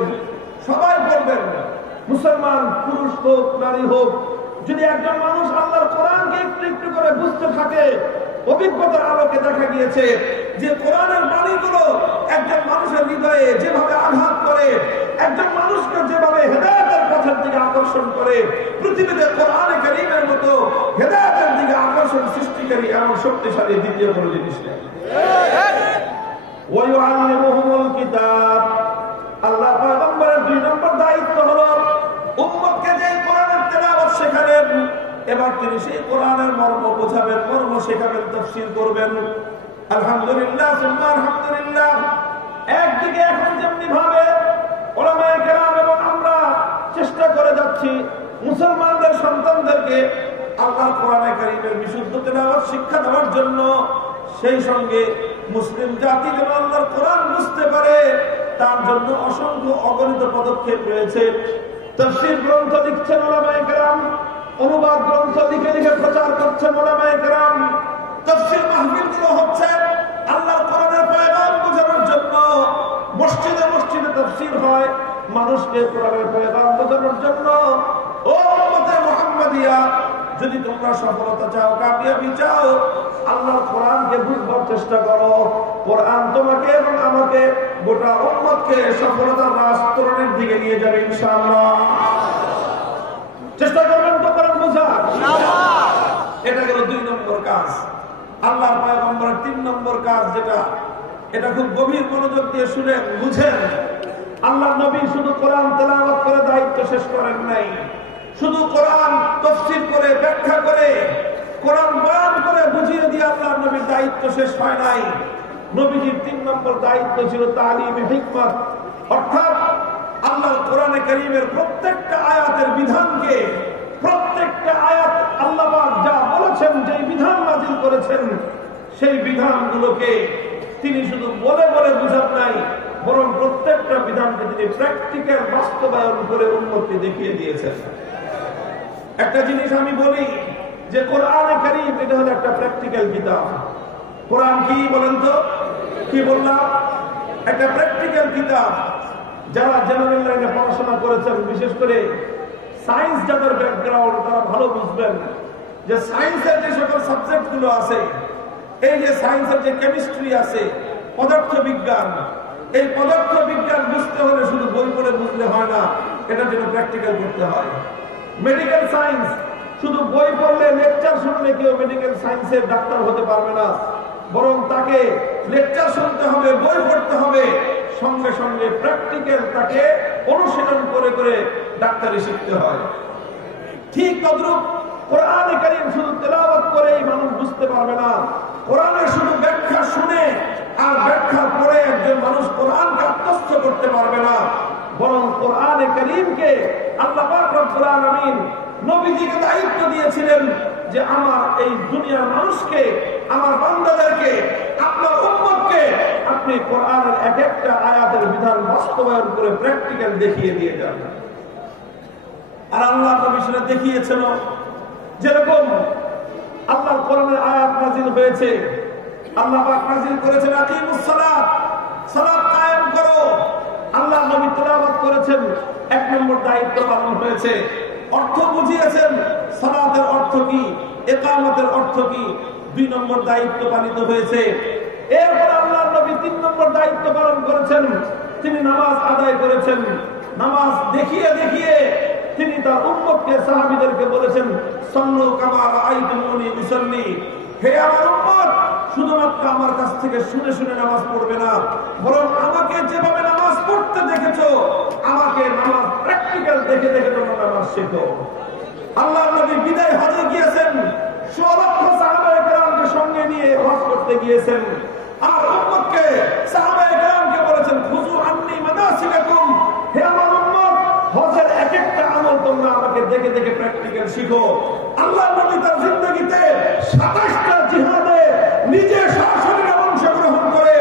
সবাই পড়বেন, মুসলমান পুরুষ হোক নারী হোক। যদি একজন মানুষ আল্লাহর কোরআনকে একটু একটু করে বুঝতে থাকে, অভিজ্ঞতার আলোকে দেখা গিয়েছে যে কোরআনের বাণীগুলো একজন মানুষের হৃদয়ে যেভাবে আঘাত করে, একজন মানুষকে যেভাবে হেদায়েতের পথের দিকে আকর্ষণ করে, পৃথিবীতে কোরআনে কারীমের মতো হেদায়েতের দিকে আকর্ষণ সৃষ্টিকারী এমন শক্তিশালী দ্বিতীয় কোনো জিনিস নেই। ওয়ায়ুআল্লিমুহুমুল কিতাব, আল্লাহ পয়গম্বরের 2 নম্বর দায়িত্ব হলো উম্মতকে যে কোরআনের তেলাওয়াত শেখালেন, এবার তিনি সেই কোরআনের মর্ম বোঝাবেন, মর্ম শেখাবেন, তাফসীর করবেন। আলহামদুলিল্লাহ সুবহান আলহামদুলিল্লাহ। একদিকে এখন যেমনি ভাবে উলামায়ে কেরাম এবং আমরা চেষ্টা করে যাচ্ছি মুসলমানদের সন্তানদেরকে আল্লাহর কোরআনে কারীমের বিশুদ্ধ তেলাওয়াত শিক্ষা দেওয়ার জন্য, সেই সঙ্গে মুসলিম জাতি যেন আল্লাহর কোরআন বুঝতে পারে তার জন্য অসংখ্য অগণিত পদক্ষেপ রয়েছে। তাফসীর গ্রন্থ লিখছেন উলামায়ে কেরাম, অনুবাদ গ্রন্থ লিখে লিখে প্রচার করছেন উলামায়ে কেরাম, তাফসীর মাহফিলগুলো হচ্ছে আল্লাহর কোরআনের পয়গাম বোঝানোর জন্য। মসজিদে মসজিদে তাফসীর হয় মানুষকে কোরআনের পয়গাম বোঝানোর জন্য। ও উম্মতে মুহাম্মাদিয়া, যদি তোমরা সফলতা চাও, কামিয়াবি চাও, আল্লাহর কোরআনকে বুঝবার চেষ্টা করো। কোরআন তোমাকে এবং আমাকে, গোটা উম্মতকে সফলতার রাস্তরণের দিকে নিয়ে যাবে ইনশাআল্লাহ। চেষ্টা করবেন তো কোরআন বোঝার। এটা গেল 2 নম্বর কাজ। আল্লাহর পয়গম্বরের 3 নম্বর কাজ যেটা, এটা খুব গভীর মনোযোগ দিয়ে শুনেন, বুঝেন। আল্লাহর নবী শুধু কোরআন তেলাওয়াত করে দায়িত্ব শেষ করেন নাই, শুধু কোরআন তাফসীর করে ব্যাখ্যা করে কোরআন বয়ান করে বুঝিয়ে দিয়ে আল্লাহর নবীর দায়িত্ব শেষ হয় নাই। নবীজির 3 নম্বর দায়িত্ব ছিল তালিমে হিকমত, অর্থাৎ আল্লাহর কোরআনে কারীমের প্রত্যেকটা আয়াতের বিধানকে, প্রত্যেকটা আয়াত আল্লাহ পাক যা বলেছেন, যেই বিধান নাযিল করেছেন, সেই বিধানগুলোকে তিনি শুধু বলে বলে বুঝান নাই, বরং প্রত্যেকটা বিধানকে তিনি প্র্যাকটিক্যাল বাস্তবায়ন করে উম্মতকে দেখিয়ে দিয়েছেন। একটা জিনিস আমি বলি যে কোরআনে কারীম এটা হলো একটা প্র্যাকটিক্যাল কিতাব। কোরআন কি বলেন তো? কি বললাম? একটা প্র্যাকটিক্যাল কিতাব। যারা জেনারেল লাইনে পড়াশোনা করেছেন, বিশেষ করে সায়েন্স যাদের ব্যাকগ্রাউন্ড, তারা ভালো বুঝবেন যে সায়েন্সের যে সকল সাবজেক্ট গুলো আছে, এই যে সায়েন্সের যে কেমিস্ট্রি আছে, পদার্থ বিজ্ঞান, এই পদার্থ বিজ্ঞান বুঝতে হলে শুধু বই পড়ে বুঝলে হয় না, এটার জন্য প্র্যাকটিক্যাল করতে হয়। মেডিকেল সায়েন্স, শুধু বই পড়লে লেকচার শুনলে কেউ মেডিকেল সায়েন্সের ডাক্তার হতে পারবে না, বরং তাকে লেকচার শুনতে হবে, বই পড়তে হবে, সঙ্গে সঙ্গে প্র্যাকটিক্যাল তাকে অনুশীলন করে করে ডাক্তারি শিখতে হয়। ঠিক তদ্রূপ কোরআনে কারীম শুধু তেলাওয়াত করেই মানুষ বুঝতে পারবে না, কোরআনের শুধু ব্যাখ্যা শুনে আর ব্যাখ্যা পড়ে একজন মানুষ কোরআনকে আত্মস্থ করতে পারবে না, বরং কোরআনে কারীমকে আল্লাহ পাক রব্বুল আলামিন নবীজিকে দায়িত্ব দিয়েছিলেন যে আমার এই দুনিয়ার মানুষকে, আমার বান্দাদেরকে, আপনার উম্মতকে আপনি কোরআনের এক একটা আয়াতের বিধান বাস্তবায়ন করে প্র্যাকটিক্যাল দেখিয়ে দিয়ে যান। আর আল্লাহ নবী সেটা দেখিয়েছেন। যেরকম আল্লাহর কোরআনের আয়াত নাযিল হয়েছে, আল্লাহ পাক নাযিল করেছেন আকিমুস সালাত, সালাত কায়েম করো। আল্লাহ নবী তেলাওয়াত করেছেন, এক নম্বর দায়িত্ব পালন হয়েছে। অর্থ বুঝিয়েছেন, সালাতের অর্থ কি, ইকামতের অর্থ কি, 2 নম্বর দায়িত্ব পালিত হয়েছে। এরপর আল্লাহ নবী 3 নম্বর দায়িত্ব পালন করেছেন, তিনি নামাজ আদায় করেছেন। নামাজ দেখিয়ে দেখিয়ে তিনি তার উম্মতকে, সাহাবীদেরকে বলেছেন, সাল্লু কামা রাআইতুমুনি উসাল্লি, হে আমার উম্মত, শুধুমাত্র আমার কাছ থেকে শুনে শুনে নামাজ পড়বে না, বরং আমাকে যেভাবে নামাজ পড়তে দেখেছো, আমাকে নামাজ প্র্যাকটিক্যাল দেখে দেখে তোমরা নামাজ শেখো। আল্লাহর নবী বিদায় হজে গিয়েছেন, 100 লক্ষ সাহাবায়ে কেরামকে সঙ্গে নিয়ে হজ করতে গিয়েছেন। আর উম্মতকে, সাহাবায়ে কেরামকে বলেছেন, খুযু আন্নী মানাসিকাকুম, হে আমার উম্মত, হজের এক একটা আমল তোমরা আমাকে দেখে দেখে প্র্যাকটিক্যাল শিখো। আল্লাহর নবী তার জিন্দেগিতে 27টা জিহাদে নিজে সরাসরি অংশগ্রহণ করে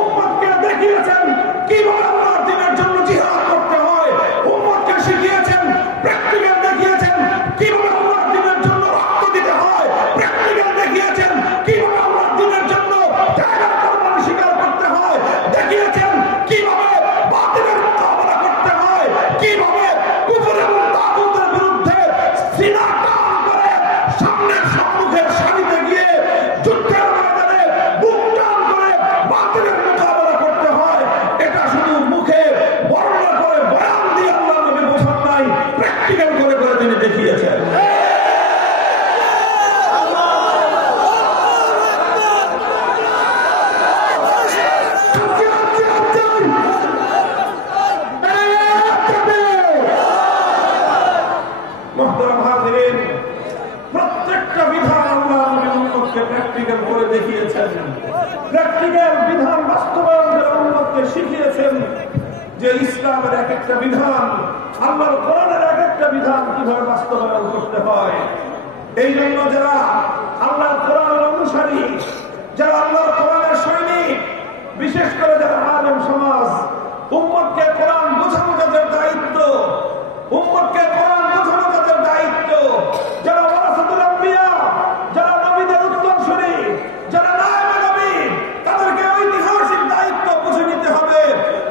উম্মতকে দেখিয়েছেন কিভাবে আল্লাহর দ্বীনের জন্য জিহাদ করতে হয়। উম্মতকে শিখিয়েছেন, প্র্যাকটিক্যাল দেখিয়েছেন কিভাবে আল্লাহর দ্বীনের জন্য রক্ত দিতে হয়, প্র্যাকটিক্যাল দেখিয়েছেন কিভাবে আল্লাহর দ্বীনের জন্য ত্যাগের কোরবানি স্বীকার করতে হয়, দেখিয়েছেন কিভাবে বাতিলের মোকাবেলা করতে হয়, কিভাবে কুফর এবং তাগুতের বিরুদ্ধে সিনা টান করে সামনের সম্মুখের সারিতে গিয়ে যুদ্ধের ময়দানে বুক টান করে বাতিলের মোকাবেলা করতে হয়। এটা শুধু মুখে বর্ণনা করে বয়ান দিয়ে আল্লাহ নবী বোঝান নাই, প্র্যাকটিক্যাল করে করে তিনি দেখিয়েছেন। প্রত্যেকটা বিধান আল্লাহ নবী উম্মতকে প্র্যাকটিক্যাল করে দেখিয়েছেন, প্র্যাকটিক্যাল বিধান বাস্তবায়ন করে উম্মতকে শিখিয়েছেন যে ইসলামের এক একটা বিধান, আল্লাহর কোরআনের এক একটা বিধান কিভাবে বাস্তবায়ন করতে হয়। এই জন্য যারা আল্লাহর কোরআনের অনুসারী, যারা আল্লাহর কোরআনের সৈনিক, বিশেষ করে যারা আলেম সমাজ, উম্মতকে কোরআন বোঝানো তাদের দায়িত্ব, উম্মতকে কোরআন বোঝানো তাদের দায়িত্ব। যারা ওয়ারাসাতুল আম্বিয়া, যারা নবীদের উত্তরসূরি, যারা নায়েবে নবী, তাদেরকে ঐতিহাসিক দায়িত্ব বুঝে নিতে হবে।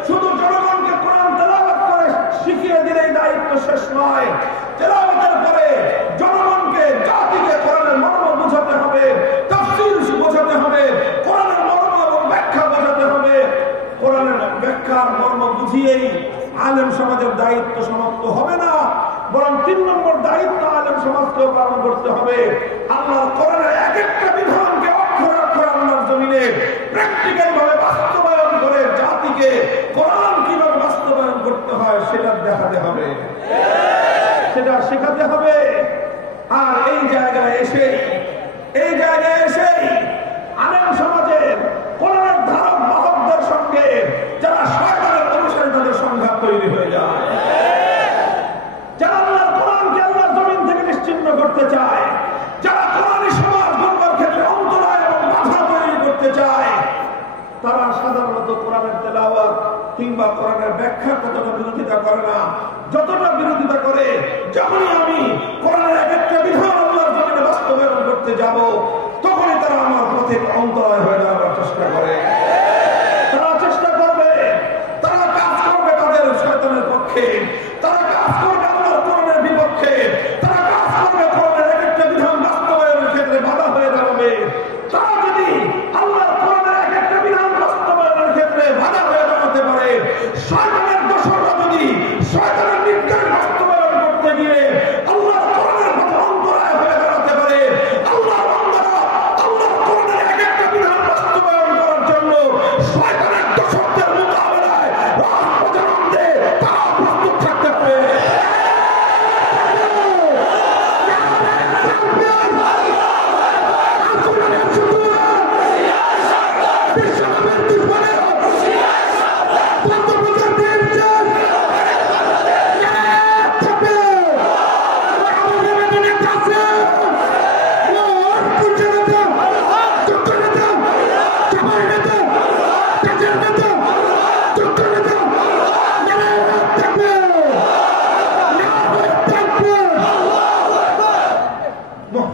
শুধু জনগণকে কোরআন তেলাওয়াত করে শিখিয়ে দিলেই দায়িত্ব শেষ নয়। তেলাওয়াতের পরে জনগণকে, জাতিকে কোরআনের মর্ম বোঝাতে হবে, তাফসীর বোঝাতে হবে, কোরআনের মর্ম এবং ব্যাখ্যা বোঝাতে হবে। কোরআনের ব্যাখ্যার মর্ম বুঝিয়েই আলেম সমাজের দায়িত্ব সমাপ্ত হবে না, বরং 3 নম্বর দায়িত্ব আলেম সমাজকেও পালন করতে হবে। আল্লাহর কোরআনের এক একটা বিধানকে অক্ষরে অক্ষরে আল্লাহর জমিনে প্র্যাকটিক্যাল ভাবে বাস্তবায়ন করে জাতিকে কোরআন কিভাবে বাস্তবায়ন করতে হয় সেটা দেখাতে হবে, সেটা শেখাতে হবে। আর এই জায়গায় এসে আলেম সমাজের কোরআনের ধারক বাহকদের সঙ্গে যারা শয়তানের অনুসারী, তাদের সংঘাত তৈরি হয়ে যায়। যারা আল্লাহর কোরআনকে আল্লাহর জমিন থেকে নিশ্চিহ্ন করতে চায়, যারা কোরআনী সমাজ গড়বার ক্ষেত্রে অন্তরায় এবং বাধা তৈরি করতে চায়, তারা সাধারণত কোরআনের তেলাওয়াত কিংবা কোরআনের ব্যাখ্যা কতটা বিরোধিতা করে না, যতটা বিরোধিতা করে যখনই আমি কোরআনের এক একটা বিধান আল্লাহর জমিনে বাস্তবায়ন করতে যাব, তখনই তারা আমার পথে অন্তরায় হয়ে যাওয়ার চেষ্টা করে। তারা চেষ্টা করবে, তারা কাজ করবে তাদের শয়তানের পক্ষে, তারা কাজ করবে আল্লাহর কোরআনের বিপক্ষে, তারা কাজ করবে কোরআনের এক একটা বিধান বাস্তবায়নের ক্ষেত্রে বাধা হয়ে দাঁড়াবে। তারা যদি আল্লাহর কোরআনের এক একটা বিধান বাস্তবায়নের ক্ষেত্রে বাধা হয়ে দাঁড়াতে পারে, শয়তানের দোসররা যদি শয়তানের নির্দেশ বাস্তবায়ন করতে গিয়ে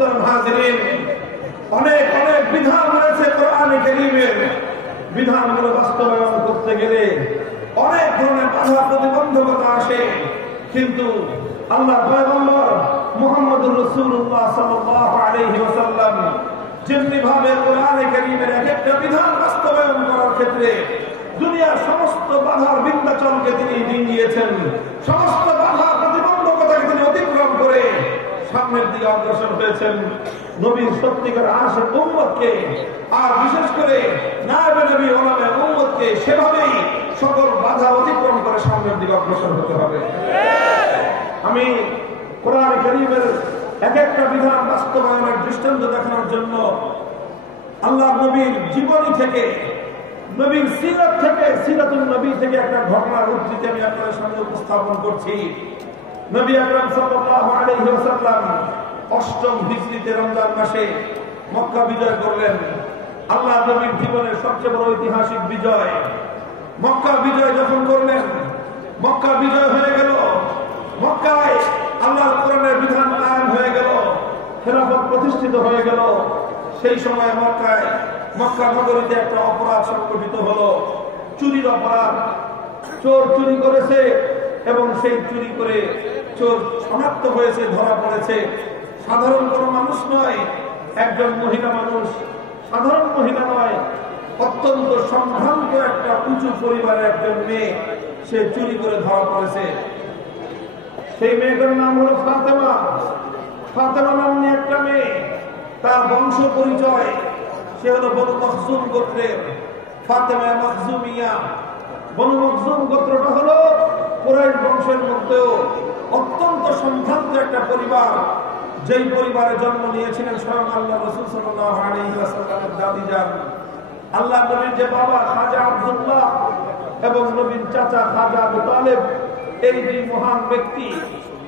মুহতারাম হাজিরিন, অনেক অনেক বিধান রয়েছে কোরআনে কারীমের। বিধানগুলো বাস্তবায়ন করতে গেলে অনেক ধরনের বাধা প্রতিবন্ধকতা আসে, কিন্তু আল্লাহ পয়গম্বর মুহাম্মদুর রাসূলুল্লাহ সাল্লাল্লাহু আলাইহি ওয়াসাল্লাম যেমনি ভাবে কোরআনে কারীমের এক একটা বিধান বাস্তবায়ন করার ক্ষেত্রে দুনিয়ার সমস্ত বাধার বিন্ধ্যাচলকে তিনি ডিঙিয়েছেন, সমস্ত বাধা প্রতিবন্ধকতাকে তিনি অতিক্রম করে সামনের দিকে অগ্রসর হয়েছেন। নবীর সত্যিকার আশিক উম্মতকে, আর বিশেষ করে নায়েবে নবী ওলামে উম্মতকে সেভাবেই সকল বাধা অতিক্রম করে সামনের দিকে অগ্রসর হতে হবে। আমি কোরআন কারীমের এক একটা বিধান বাস্তবায়নের দৃষ্টান্ত দেখানোর জন্য আল্লাহ নবীর জীবনী থেকে, নবীর সিরাত থেকে, সিরাতুন নবী থেকে একটা ঘটনার উদ্ধৃতি আমি আপনাদের সামনে উপস্থাপন করছি। নবী আকরাম সাল্লাল্লাহু আলাইহি ওয়াসাল্লাম ৮ম হিজরিতে রমজান মাসে মক্কা বিজয় করলেন। আল্লাহ নবীর জীবনের সবচেয়ে বড় ঐতিহাসিক বিজয়। মক্কা বিজয় যখন করলেন, মক্কা বিজয় হয়ে গেল, মক্কায় আল্লাহর কোরআনের বিধান কায়েম হয়ে গেল, খেলাফত প্রতিষ্ঠিত হয়ে গেল। সেই সময় মক্কা নগরীতে একটা অপরাধ সংঘটিত হলো, চুরির অপরাধ। চোর চুরি করেছে এবং সেই চুরি করে চোর শনাক্ত হয়েছে, ধরা পড়েছে। সাধারণ কোনো মানুষ নয়, একজন মহিলা মানুষ, সাধারণ মহিলা নয়, অত্যন্ত সম্ভ্রান্ত একটা উঁচু পরিবারের একজন মেয়ে, সে চুরি করে ধরা পড়েছে। সেই মেয়েটার নাম হলো ফাতেমা। ফাতেমা নামনি একটা মেয়ে, তার বংশ পরিচয়, সে হলো বনু মখজুম গোত্রের, ফাতেমা মখজুমিয়া। বনু মখজুম গোত্রটা হলো কুরাইশ বংশের মধ্যেও অত্যন্ত সম্ভ্রান্ত একটা পরিবার, যেই পরিবারে জন্ম নিয়েছিলেন স্বয়ং আল্লাহ রাসূল সাল্লাল্লাহু আলাইহি ওয়াসাল্লামের দাদি যান। আল্লাহ নবীর যে বাবা খাজা আব্দুল্লাহ এবং নবীর চাচা খাজা আবু তালেব, এই দুই মহান ব্যক্তি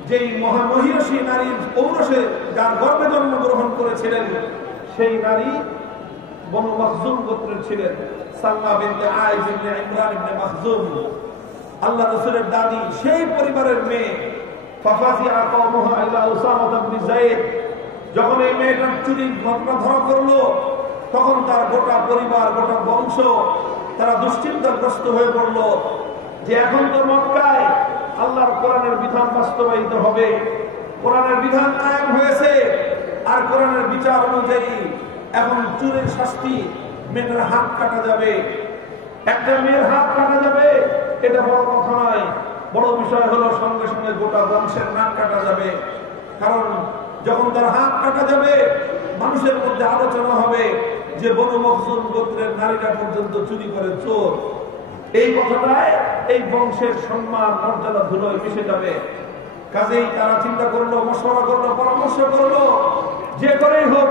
যেই মহিষী নারীর ঔরসে যার গর্ভে জন্মগ্রহণ করেছিলেন, সেই নারী বনু মখজুম গোত্রের ছিলেন, সালমা বিনতে আয়েশ ইবনে ইমরান ইবনে মখজুম, আল্লাহ রাসূলের দাদি। সেই পরিবারের মেয়ে ফাফাজিআ কওমুহা ইলা উসামা ইবনে যায়েদ। যখন এই মেয়েটার চুরির ঘটনা ধরা পড়লো, তখন তার গোটা পরিবার, গোটা বংশ তারা দুশ্চিন্তাগ্রস্ত হয়ে পড়ল যে এখন তো মক্কায় আল্লাহর কোরআনের বিধান বাস্তবায়িত হবে, কোরআনের বিধান কায়েম হয়েছে, আর কোরআনের বিচার অনুযায়ী এখন চুরির শাস্তি, মেয়েটার হাত কাটা যাবে। একটা মেয়ের হাত কাটা যাবে, এটা বড় কথা নয়, বড় বিষয় হলো সঙ্গে সঙ্গে গোটা বংশের নাক কাটা যাবে। কারণ যখন তার হাত কাটা যাবে, মানুষের মধ্যে আলোচনা হবে যে বনু মখজুম গোত্রের নারীরা পর্যন্ত চুরি করে চোর। এই কথাটায় এই বংশের সম্মান মর্যাদা ধুলোয় মিশে যাবে। কাজেই তারা চিন্তা করলো, মশওয়ারা করলো, পরামর্শ করলো, যে করেই হোক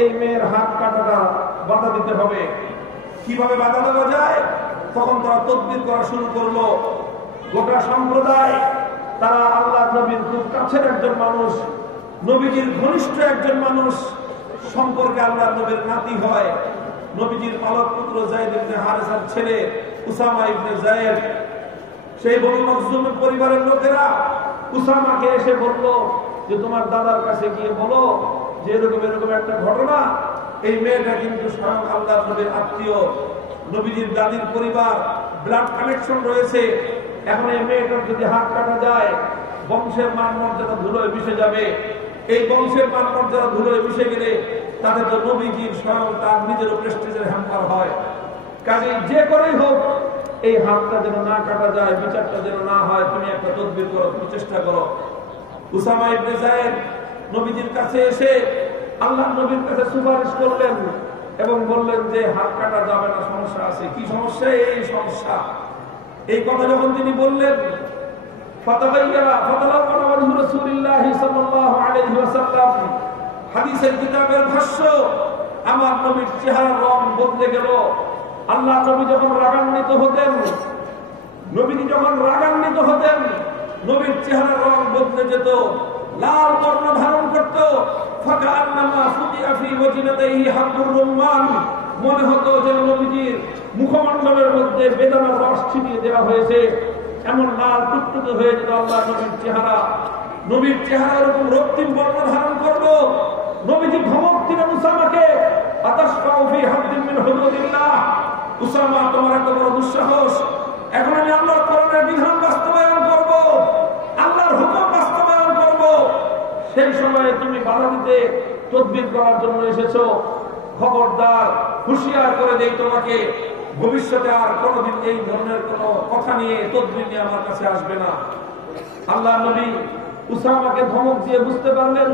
এই মেয়ের হাত কাটাটা বাধা দিতে হবে। কিভাবে বাধা দেওয়া যায়? তখন তারা তদবির করা শুরু করলো। গোটা সম্প্রদায়, তারা আল্লাহ নবীর খুব কাছের একজন মানুষ, নবীজির ঘনিষ্ঠ একজন মানুষ সম্পর্কে আল্লাহ নবীর নাতি হয়, নবীজির পালক পুত্র যায়েদ ইবনে হারেসার ছেলে উসামা ইবনে যায়েদ। সেই বনু মখজুমের পরিবারের লোকেরা উসামাকে এসে বলল যে তোমার দাদার কাছে গিয়ে বলো যে এরকম এরকম একটা ঘটনা, এই মেয়েটা কিন্তু স্বয়ং আল্লাহ নবীর আত্মীয়, নবীজির দাদির পরিবার, ব্লাড কানেকশন রয়েছে। এখন এই মেয়েটার যদি হাত কাটা যায়, বংশের মান মর্যাদা ধুলোয় মিশে যাবে। এই বংশের মান মর্যাদা ধুলোয় মিশে গেলে তাতে তো নবীজির স্বয়ং তার নিজেরও প্রেস্টিজের হ্যাম্পার হয়। কাজে যে করেই হোক এই হাতটা যেন না কাটা যায়, বিচারটা যেন না হয়, তুমি একটা তদবির করো, তুমি চেষ্টা করো। উসামা ইবনে যায়েদ নবীজির কাছে এসে আল্লাহ নবীর কাছে সুপারিশ করলেন এবং বললেন যে হাত কাটা যাবে না, সমস্যা আছে। কি সমস্যা? এই সমস্যা। এই কথা যখন তিনি বললেন, হাদিসের কিতাবের ভাষ্য, আমার নবীর চেহারার রং বদলে গেল। আল্লাহ নবী যখন রাগান্বিত হতেন, নবীজি যখন রাগান্বিত হতেন, নবীর চেহারার রং বদলে যেত, লাল বর্ণ ধারণ করত। মনে হতো যে নবীজির মুখমণ্ডলের মধ্যে বেদানার রস ছিটিয়ে দেওয়া হয়েছে, এমন লাল টুকটুকে হয়ে যেত আল্লাহ নবীর চেহারা। নবীর চেহারা এরকম রক্তিম বর্ণ ধারণ করলো। নবীজি ধমক দিলেন উসামাকে, আতাশফাউ ফি হাদ্দিন মিন হুদুদিল্লাহ, উসামা তোমার এত বড় দুঃসাহস, এখন আমি আল্লাহর কোরআনের বিধান বাস্তবায়ন করব, আল্লাহর হুকুম বাস্তবায়ন করব, সেই সময়ে তুমি বাধা দিতে তদবির করার জন্য এসেছো, খবরদার হুঁশিয়ার করে দেই তোমাকে, ভবিষ্যতে আর কোনোদিন এই ধরনের কোনো কথা নিয়ে তদবির নিয়ে আমার কাছে আসবে না। আল্লাহ নবী উসামাকে ধমক দিয়ে বুঝতে পারলেন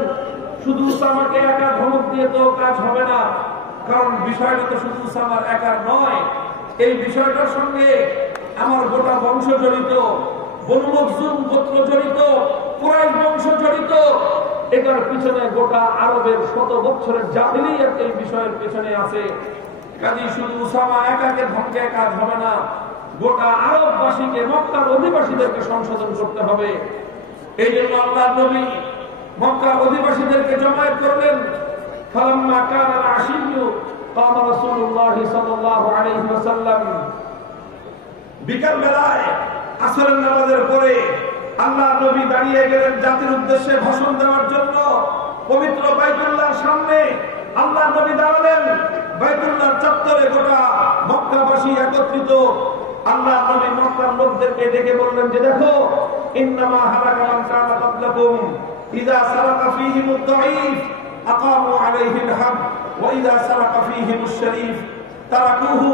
শুধু উসামাকে একা ধমক দিয়ে তো কাজ হবে না, কারণ বিষয়টা তো শুধু উসামার একা নয়, এই বিষয়টার সঙ্গে আমার গোটা বংশ জড়িত, বনু মখজুম গোত্র জড়িত, কুরাইশ বংশ জড়িত, এটার পিছনে গোটা আরবের শত বছরের জাহিলিয়াত এই বিষয়ের পিছনে আছে। কাজী শুধু উসামা একাকে ধমকে কাজ হবে না, গোটা আরববাসীকে, মক্কার অধিবাসীদেরকে সংশোধন করতে হবে। এই জন্য আল্লাহ নবী মক্কার অধিবাসীদেরকে জমায়েত করলেন। ফালাম্মা কানা আল-আশিয়্যু কামা রাসূলুল্লাহ সাল্লাল্লাহু আলাইহি ওয়াসাল্লাম, বিকাল বেলায় আসরের নামাজের পরে আল্লাহ নবী দাঁড়িয়ে গেলেন জাতির উদ্দেশ্যে ভাষণ দেওয়ার জন্য। পবিত্র বাইতুল্লাহর সামনে আল্লাহ নবী দাঁড়ালেন, বাইতুল্লাহর চত্বরে গোটা মক্কাবাসী একত্রিত। আল্লাহ নবী মক্কার লোকদেরকে ডেকে বললেন যে দেখো, ইন্নামা হালাকা মান কানা ক্বাবলাকুম ইযা সারাকা ফীহিমুদ দাঈফ আকামু আলাইহিল হাদ ওয়া ইযা সারাকা ফীহিমুশ শরীফ তারাকুহু।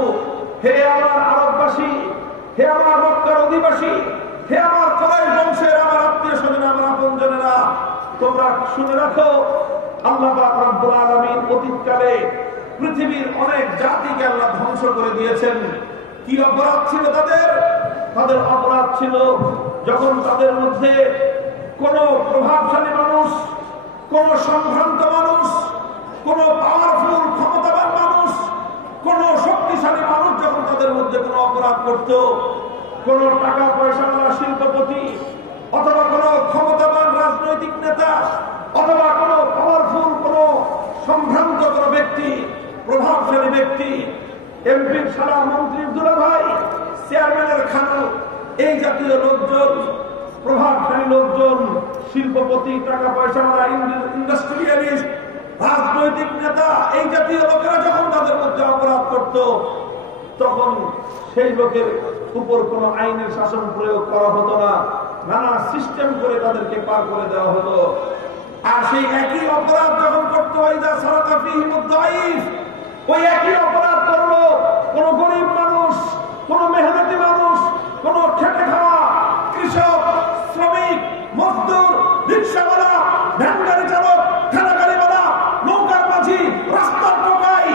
হে আমার আরববাসী, হে আমার মক্কার অধিবাসী, হে আমার কুরাইশ বংশের আমার আত্মীয়-স্বজন, আমার আপনজনেরা, তোমরা শুনে রাখো, আল্লাহ পাক রব্বুল আলামিন অতীতকালে পৃথিবীর অনেক জাতিকে আল্লাহ ধ্বংস করে দিয়েছেন। কি অপরাধ ছিল তাদের? তাদের অপরাধ ছিল যখন তাদের মধ্যে কোন প্রভাবশালী মানুষ, কোন সম্ভ্রান্ত মানুষ, কোন পাওয়ারফুল ক্ষমতাবান মানুষ, কোন শক্তিশালী মানুষ যখন তাদের মধ্যে কোন অপরাধ করত, কোন টাকা পয়সাওয়ালা শিল্পপতি অথবা কোন ক্ষমতাবান রাজনৈতিক নেতা অথবা কোন পাওয়ারফুল কোন সম্ভ্রান্ত কোন ব্যক্তি, প্রভাবশালী ব্যক্তি, এমপির সারা, মন্ত্রীর দুলাভাই, চেয়ারম্যানের খানু, এই জাতীয় লোকজন, প্রভাবশালী লোকজন, শিল্পপতি, টাকা পয়সাওয়ালা, ইন্ডাস্ট্রিয়ালিস্ট, রাজনৈতিক নেতা, এই জাতীয় লোকেরা যখন তাদের মধ্যে অপরাধ করত, তখন সেই লোকের উপর কোন আইনের শাসন প্রয়োগ করা হতো না, নানা সিস্টেম করে তাদেরকে পার করে দেওয়া হতো। আর সেই একই অপরাধ যখন করতো ইযা সারাকা ফীহিমুদ দাঈফ, ওই একই অপরাধ করলো কোন গরিব মানুষ, কোন মেহনতি মানুষ, কোন খেটে খাওয়া কৃষক, শ্রমিক, মজদুর, রিকশাওয়ালা, ভ্যান গাড়ি চালক, ঠেলা গাড়িওয়ালা, নৌকার মাঝি, রাস্তার টোকাই,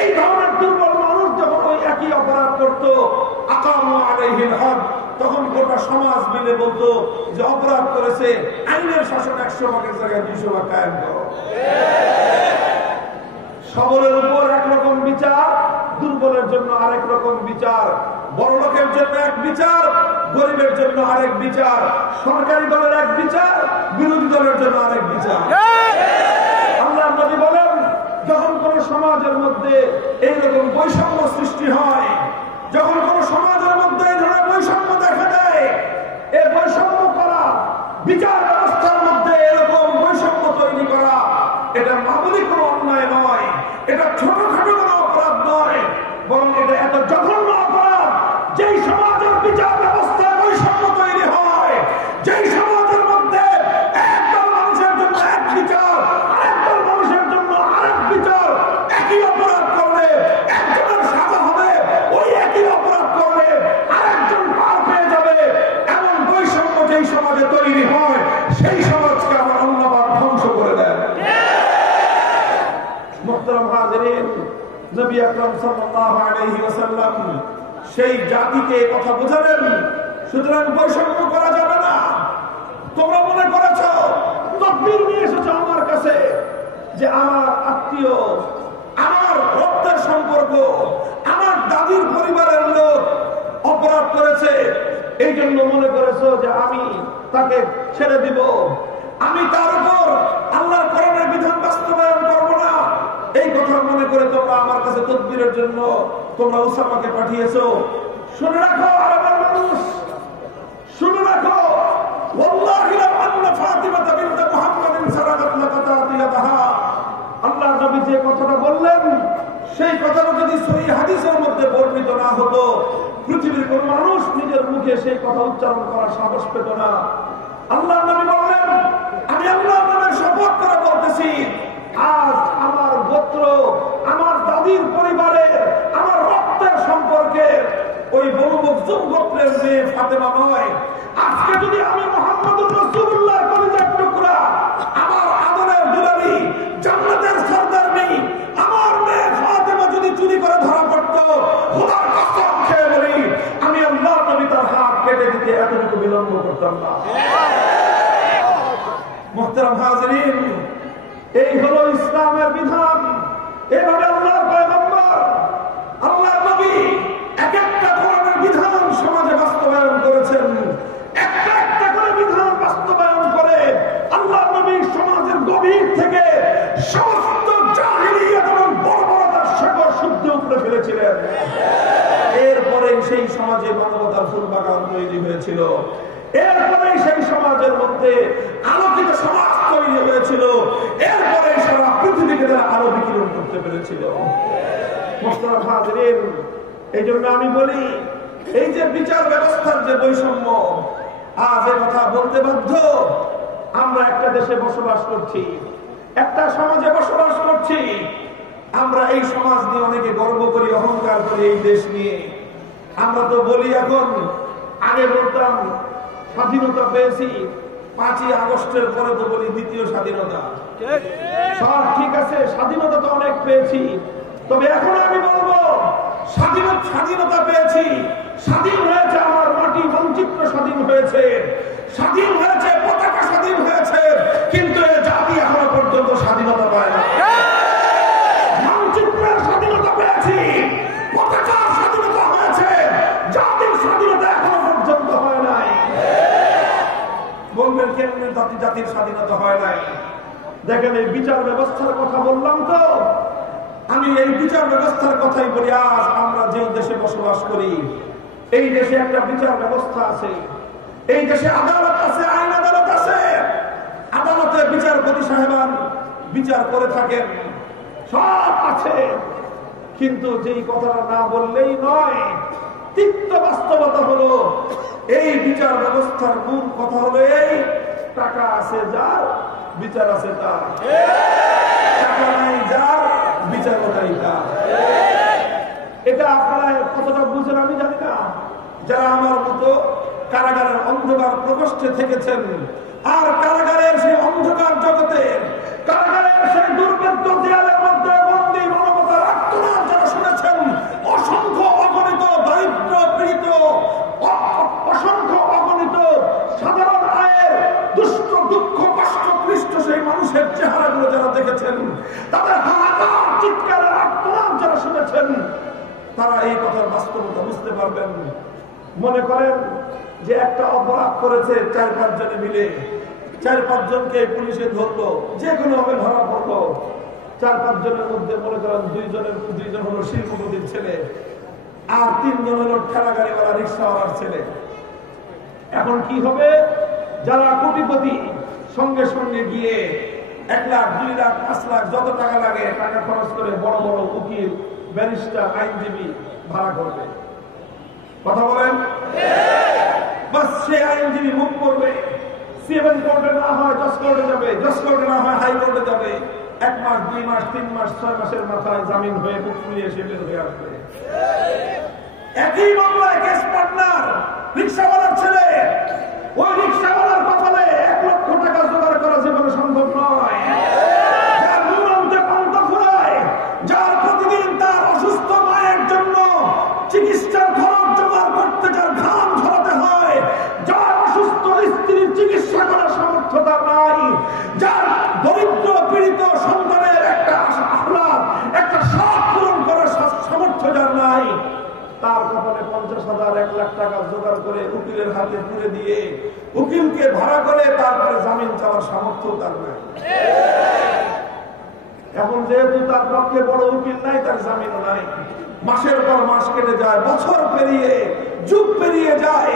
এই ধরনের দুর্বল মানুষ যখন ওই একই অপরাধ করতো, আকামু আলাইহিল হদ, তখন গোটা সমাজ মিলে বলতো যে অপরাধ করেছে, আইনের শাসন 100 ভাগের জায়গায় 200 ভাগ কায়েম করো। সবলের উপর একরকম বিচার, দুর্বলের জন্য আরেক রকম বিচার, বড় লোকের জন্য এক বিচার, গরিবের জন্য আরেক বিচার, সরকারি দলের এক বিচার, বিরোধী দলের জন্য আরেক বিচার। আল্লাহ নবী বলেন, যখন কোন সমাজের মধ্যে এইরকম বৈষম্য সৃষ্টি হয়, যখন কোন সমাজের মধ্যে এই ধরনের বৈষম্য দেখা দেয়, এই বৈষম্য করা, বিচার ব্যবস্থার মধ্যে এরকম বৈষম্য তৈরি করা, এটা মামুলি কোনো অন্যায় নয়, এটা ছোটখাটো কোনো অপরাধ নয়, বরং এটা এত জঘন্য অপরাধ, যেই সমাজের বিচার ব্যবস্থায় বৈষম্য তৈরি হয়, যেই সমাজের মধ্যে একদল মানুষের জন্য এক বিচার, আরেকদল মানুষের জন্য আরেক বিচার, একই অপরাধ করলে একজনের সাজা হবে, ওই একই অপরাধ করলে আরেকজন পার পেয়ে যাবে, এমন বৈষম্য যেই সমাজে তৈরি হয়, সেই সমাজকে আমার আল্লাহ পাক ধ্বংস করে দেন। মুহতারাম হাজিরিন, নবী আকরাম সাল্লাল্লাহু আলাইহি ওয়াসাল্লাম সেই জাতিকে কথা বোঝালেন, সুতরাং বৈষম্য করা যাবে না। তোমরা মনে করেছো, তকবীর নিয়ে এসেছো আমার কাছে যে আমার আত্মীয়, আমার রক্তের সম্পর্ক, আমার দাদির পরিবারের লোক অপরাধ করেছে, এই জন্য মনে করেছো যে আমি তাকে ছেড়ে দিব, আমি তার উপর আল্লাহর কোরআনের বিধান বাস্তবায়ন করবো না, এই কথা মনে করে তোমরা আমার কাছে তদবিরের জন্য তোমরা উসামাকে পাঠিয়েছো। শুনে রাখো আরবের মানুষ, শুনে রাখো, ওয়াল্লাহি লা আন্না ফাতিমা বিনত মুহাম্মাদিন সারাকাত লাকাতাতিয়াতাহা যে কথাটা বললেন সেই কথাটা যদি সহিহ হাদিসের মধ্যে বর্ণিত না হতো, পৃথিবীর কোন মানুষ নিজের মুখে সেই কথা উচ্চারণ করার সাহস পেত না। আল্লাহর নবী বললেন, আমি আল্লাহর নামে শপথ করে বলতেছি, আজ আমার গোত্র, আমার দাদির পরিবারের, আমার রক্তের সম্পর্কে ওই বনু মখজুম গোত্রের মেয়ে ফাতেমা নয়। আজকে যদি আমি মুহাম্মদুর রাসূলুল্লাহর কলিজার টুকরা, আমার আদরের দুলারি, জান্নাতের সরদারনি আমার মেয়ে ফাতেমা যদি চুরি করে ধরা পড়তো, খোদার কসম খেয়ে বলি আমি আল্লাহর নবী তার হাত কেটে দিতে এতটুকু বিলম্ব করতাম না। মুহতারাম হাজিরিন, এই হলো ইসলামের বিধান। এভাবে আল্লাহর পয়গম্বর, আল্লাহর নবী এক একটা কোরআনের বিধান সমাজে বাস্তবায়ন করেছেন। একটা একটা করে বিধান বাস্তবায়ন করে আল্লাহর নবী সমাজের গভীর থেকে সমস্ত জাহিলিয়াত এবং বর্বরতার শেকড় শুদ্ধ উপরে ফেলেছিলেন। এরপরে সেই সমাজে মানবতার ফুল বাগান তৈরি হয়েছিল। এরপরে সেই সমাজের মধ্যে আলোকিত সমাজ তৈরি হয়েছিল। এরপরে সারা পৃথিবীকে তারা আলো বিকিরণ করতে পেরেছিল। মুহতারাম হাজিরিন, এই জন্য আমি বলি, এই যে বিচার ব্যবস্থার যে বৈষম্য, আজ এ কথা বলতে বাধ্য। আমরা একটা দেশে বসবাস করছি, একটা সমাজে বসবাস করছি। আমরা এই সমাজ নিয়ে অনেকে গর্ব করি, অহংকার করি এই দেশ নিয়ে। আমরা তো বলি এখন, আগে বলতাম স্বাধীনতা পেয়েছি 5ই আগস্টের পরে, তো বলি দ্বিতীয় স্বাধীনতা। সব ঠিক আছে, স্বাধীনতা তো অনেক পেয়েছি, তবে এখন আমি বলবো স্বাধীনতা পেয়েছি, স্বাধীন হয়েছে আমার মাটি, মানচিত্র স্বাধীন হয়েছে, স্বাধীন হয়েছে পতাকা, স্বাধীন হয়েছে, কিন্তু এ জাতি এখনো পর্যন্ত স্বাধীনতা পায় না। মানচিত্রের স্বাধীনতা পেয়েছি, পতাকার স্বাধীনতা হয়েছে, জাতির স্বাধীনতা এখনো পর্যন্ত হয় নাই। বলবেন কেমন জাতির স্বাধীনতা হয় নাই? দেখেন, এই বিচার ব্যবস্থার কথা বললাম তো, আমি এই বিচার ব্যবস্থার কথাই বলি। আজ আমরা যে দেশে বসবাস করি, এই দেশে একটা বিচার ব্যবস্থা আছে, এই দেশে আদালত আছে, আইন আদালত আছে। আদালতে বিচারপতি সাহেবান বিচার করে থাকেন, সব আছে। কিন্তু যেই কথাটা না বললেই নয়, তিক্ত বাস্তবতা হলো এই বিচার ব্যবস্থার মূল কথা হলো এই, টাকা আছে যার, বিচার আছে তার। টাকা নাই যার, বিচার নাই তার। এটা আপনারা কতটা বুঝেন আমি জানি না। যারা আমার মতো কারাগারের অন্ধকার প্রকোষ্ঠে থেকেছেন, আর কারাগারের সেই অন্ধকার জগতে, কারাগারের সেই দুর্ভেদ্য দেয়ালের মধ্যে বন্দী মানবতার আত্মনাদ যারা শুনেছেন, অসংখ্য অগণিত দারিদ্র পীড়িত, অসংখ্য অগণিত সাধারণ আয়ের দুষ্ট দুঃখ কষ্ট ক্লিষ্ট সেই মানুষের চেহারাগুলো যারা দেখেছেন, তাদের হাহাকার চিৎকারের আত্মনাদ যারা শুনেছেন, তারা এই কথার বাস্তবতা বুঝতে পারবেন। মনে করেন যে একটা অপরাধ করেছে 4-5 জনে মিলে, 4-5 জনকে পুলিশে ধরলো, যে কোনো ভাবে ধরা পড়লো। 4-5 জনের মধ্যে মনে করেন 2 জন হলো শিল্পপতির ছেলে, আর 3 জন হলো ঠেলা গাড়িওয়ালা, রিক্সাওয়ালার ছেলে। এখন কি হবে? যারা কোটিপতি সঙ্গে সঙ্গে গিয়ে 1 লাখ, 2 লাখ, 5 লাখ যত টাকা লাগে টাকা খরচ করে বড় বড় উকিল, ব্যারিস্টার, আইনজীবী ভাড়া করবে। কথা বলেন? বাস সে আইনজীবী মুখ করবে, 7 কোর্টে না হয় 10 কোর্টে যাবে, 10 কোর্টে না হয় হাইকোর্টে যাবে। 1 মাস, 2 মাস, 3 মাস, 6 মাসের মাথায় জামিন হয়ে মুখ খুলিয়ে এসে বের হয়ে আসবে। একই মামলায় কেস পার্টনার রিক্সাওয়ালার ছেলে, ওই রিক্সাওয়ালার কপালে 1 লক্ষ টাকা জোগাড় করা জীবনে সম্ভব নয়। যার নুনন্তে পান্তা ফুরায়, যার প্রতিদিন তার অসুস্থ মায়ের জন্য চিকিৎসার খরচ জোগাড় করতে যার ঘাম ঝরাতে হয়, যার অসুস্থ স্ত্রীর চিকিৎসা করার সামর্থ্য তার নাই, যার দরিদ্র পীড়িত সন্তানের একটা আহ্লাদ, একটা শখ পূরণ করার সামর্থ্য যার নাই, তার কপালে 50,000, 1 লাখ টাকা জোগাড় করে উকিলের হাতে তুলে দিয়ে উকিলকে ভাড়া করে তারপরে জামিন চাওয়ার সামর্থ্য তার নাই। এখন যেহেতু তার পক্ষে বড় উকিল নাই, তার জামিনও নাই। মাসের পর মাস কেটে যায়, বছর পেরিয়ে, যুগ পেরিয়ে যায়,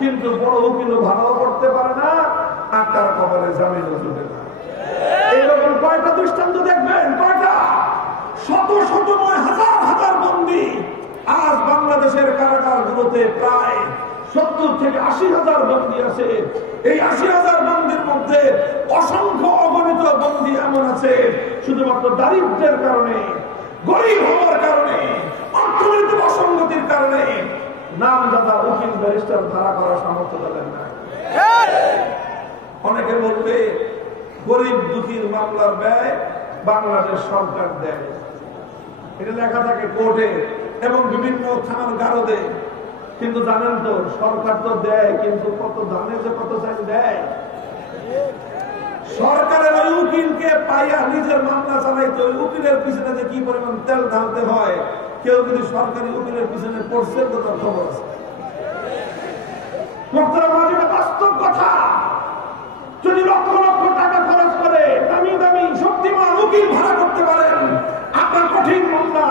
কিন্তু বড় উকিলও ভাড়াও করতে পারে না, আর তার কপালে জামিনও জুটে না। এইরকম কয়টা দৃষ্টান্ত দেখবেন? কয়টা? বাংলাদেশের কারাগারগুলোতে প্রায় 70 থেকে 80,000 বন্দী আছে। এই 80,000 বন্দীর মধ্যে অসংখ্য অগণিত বন্দী এমন আছে শুধুমাত্র দারিদ্র্যের কারণে, গরিব হওয়ার কারণে, অর্থনৈতিক অসঙ্গতির কারণে নামজাদা উকিল ব্যারিস্টার ধারা করার সামর্থ্য তাদের নাই। অনেকে বলবে গরিব দুঃখীর মামলার ব্যয় বাংলাদেশ সরকার দেয়, এটা লেখা থাকে কোর্টে এবং বিভিন্ন থানার গারদে। কিন্তু জানেন তো সরকার তো দেয়, কিন্তু কত দামে যে কত চাই দেয়। সরকারের ওই উকিলকে পাইয়া নিজের মামলা চালাইতে ওই উকিলের পিছনে যে কি পরিমাণ তেল ঢালতে হয়, কেউ যদি সরকারি উকিলের পিছনে পড়ছে তো তার খবর আছে। বাস্তব কথা, যদি লক্ষ লক্ষ টাকা খরচ করে দামি দামি শক্তিমান উকিল ভাড়া করতে পারেন, আপনার কঠিন মামলা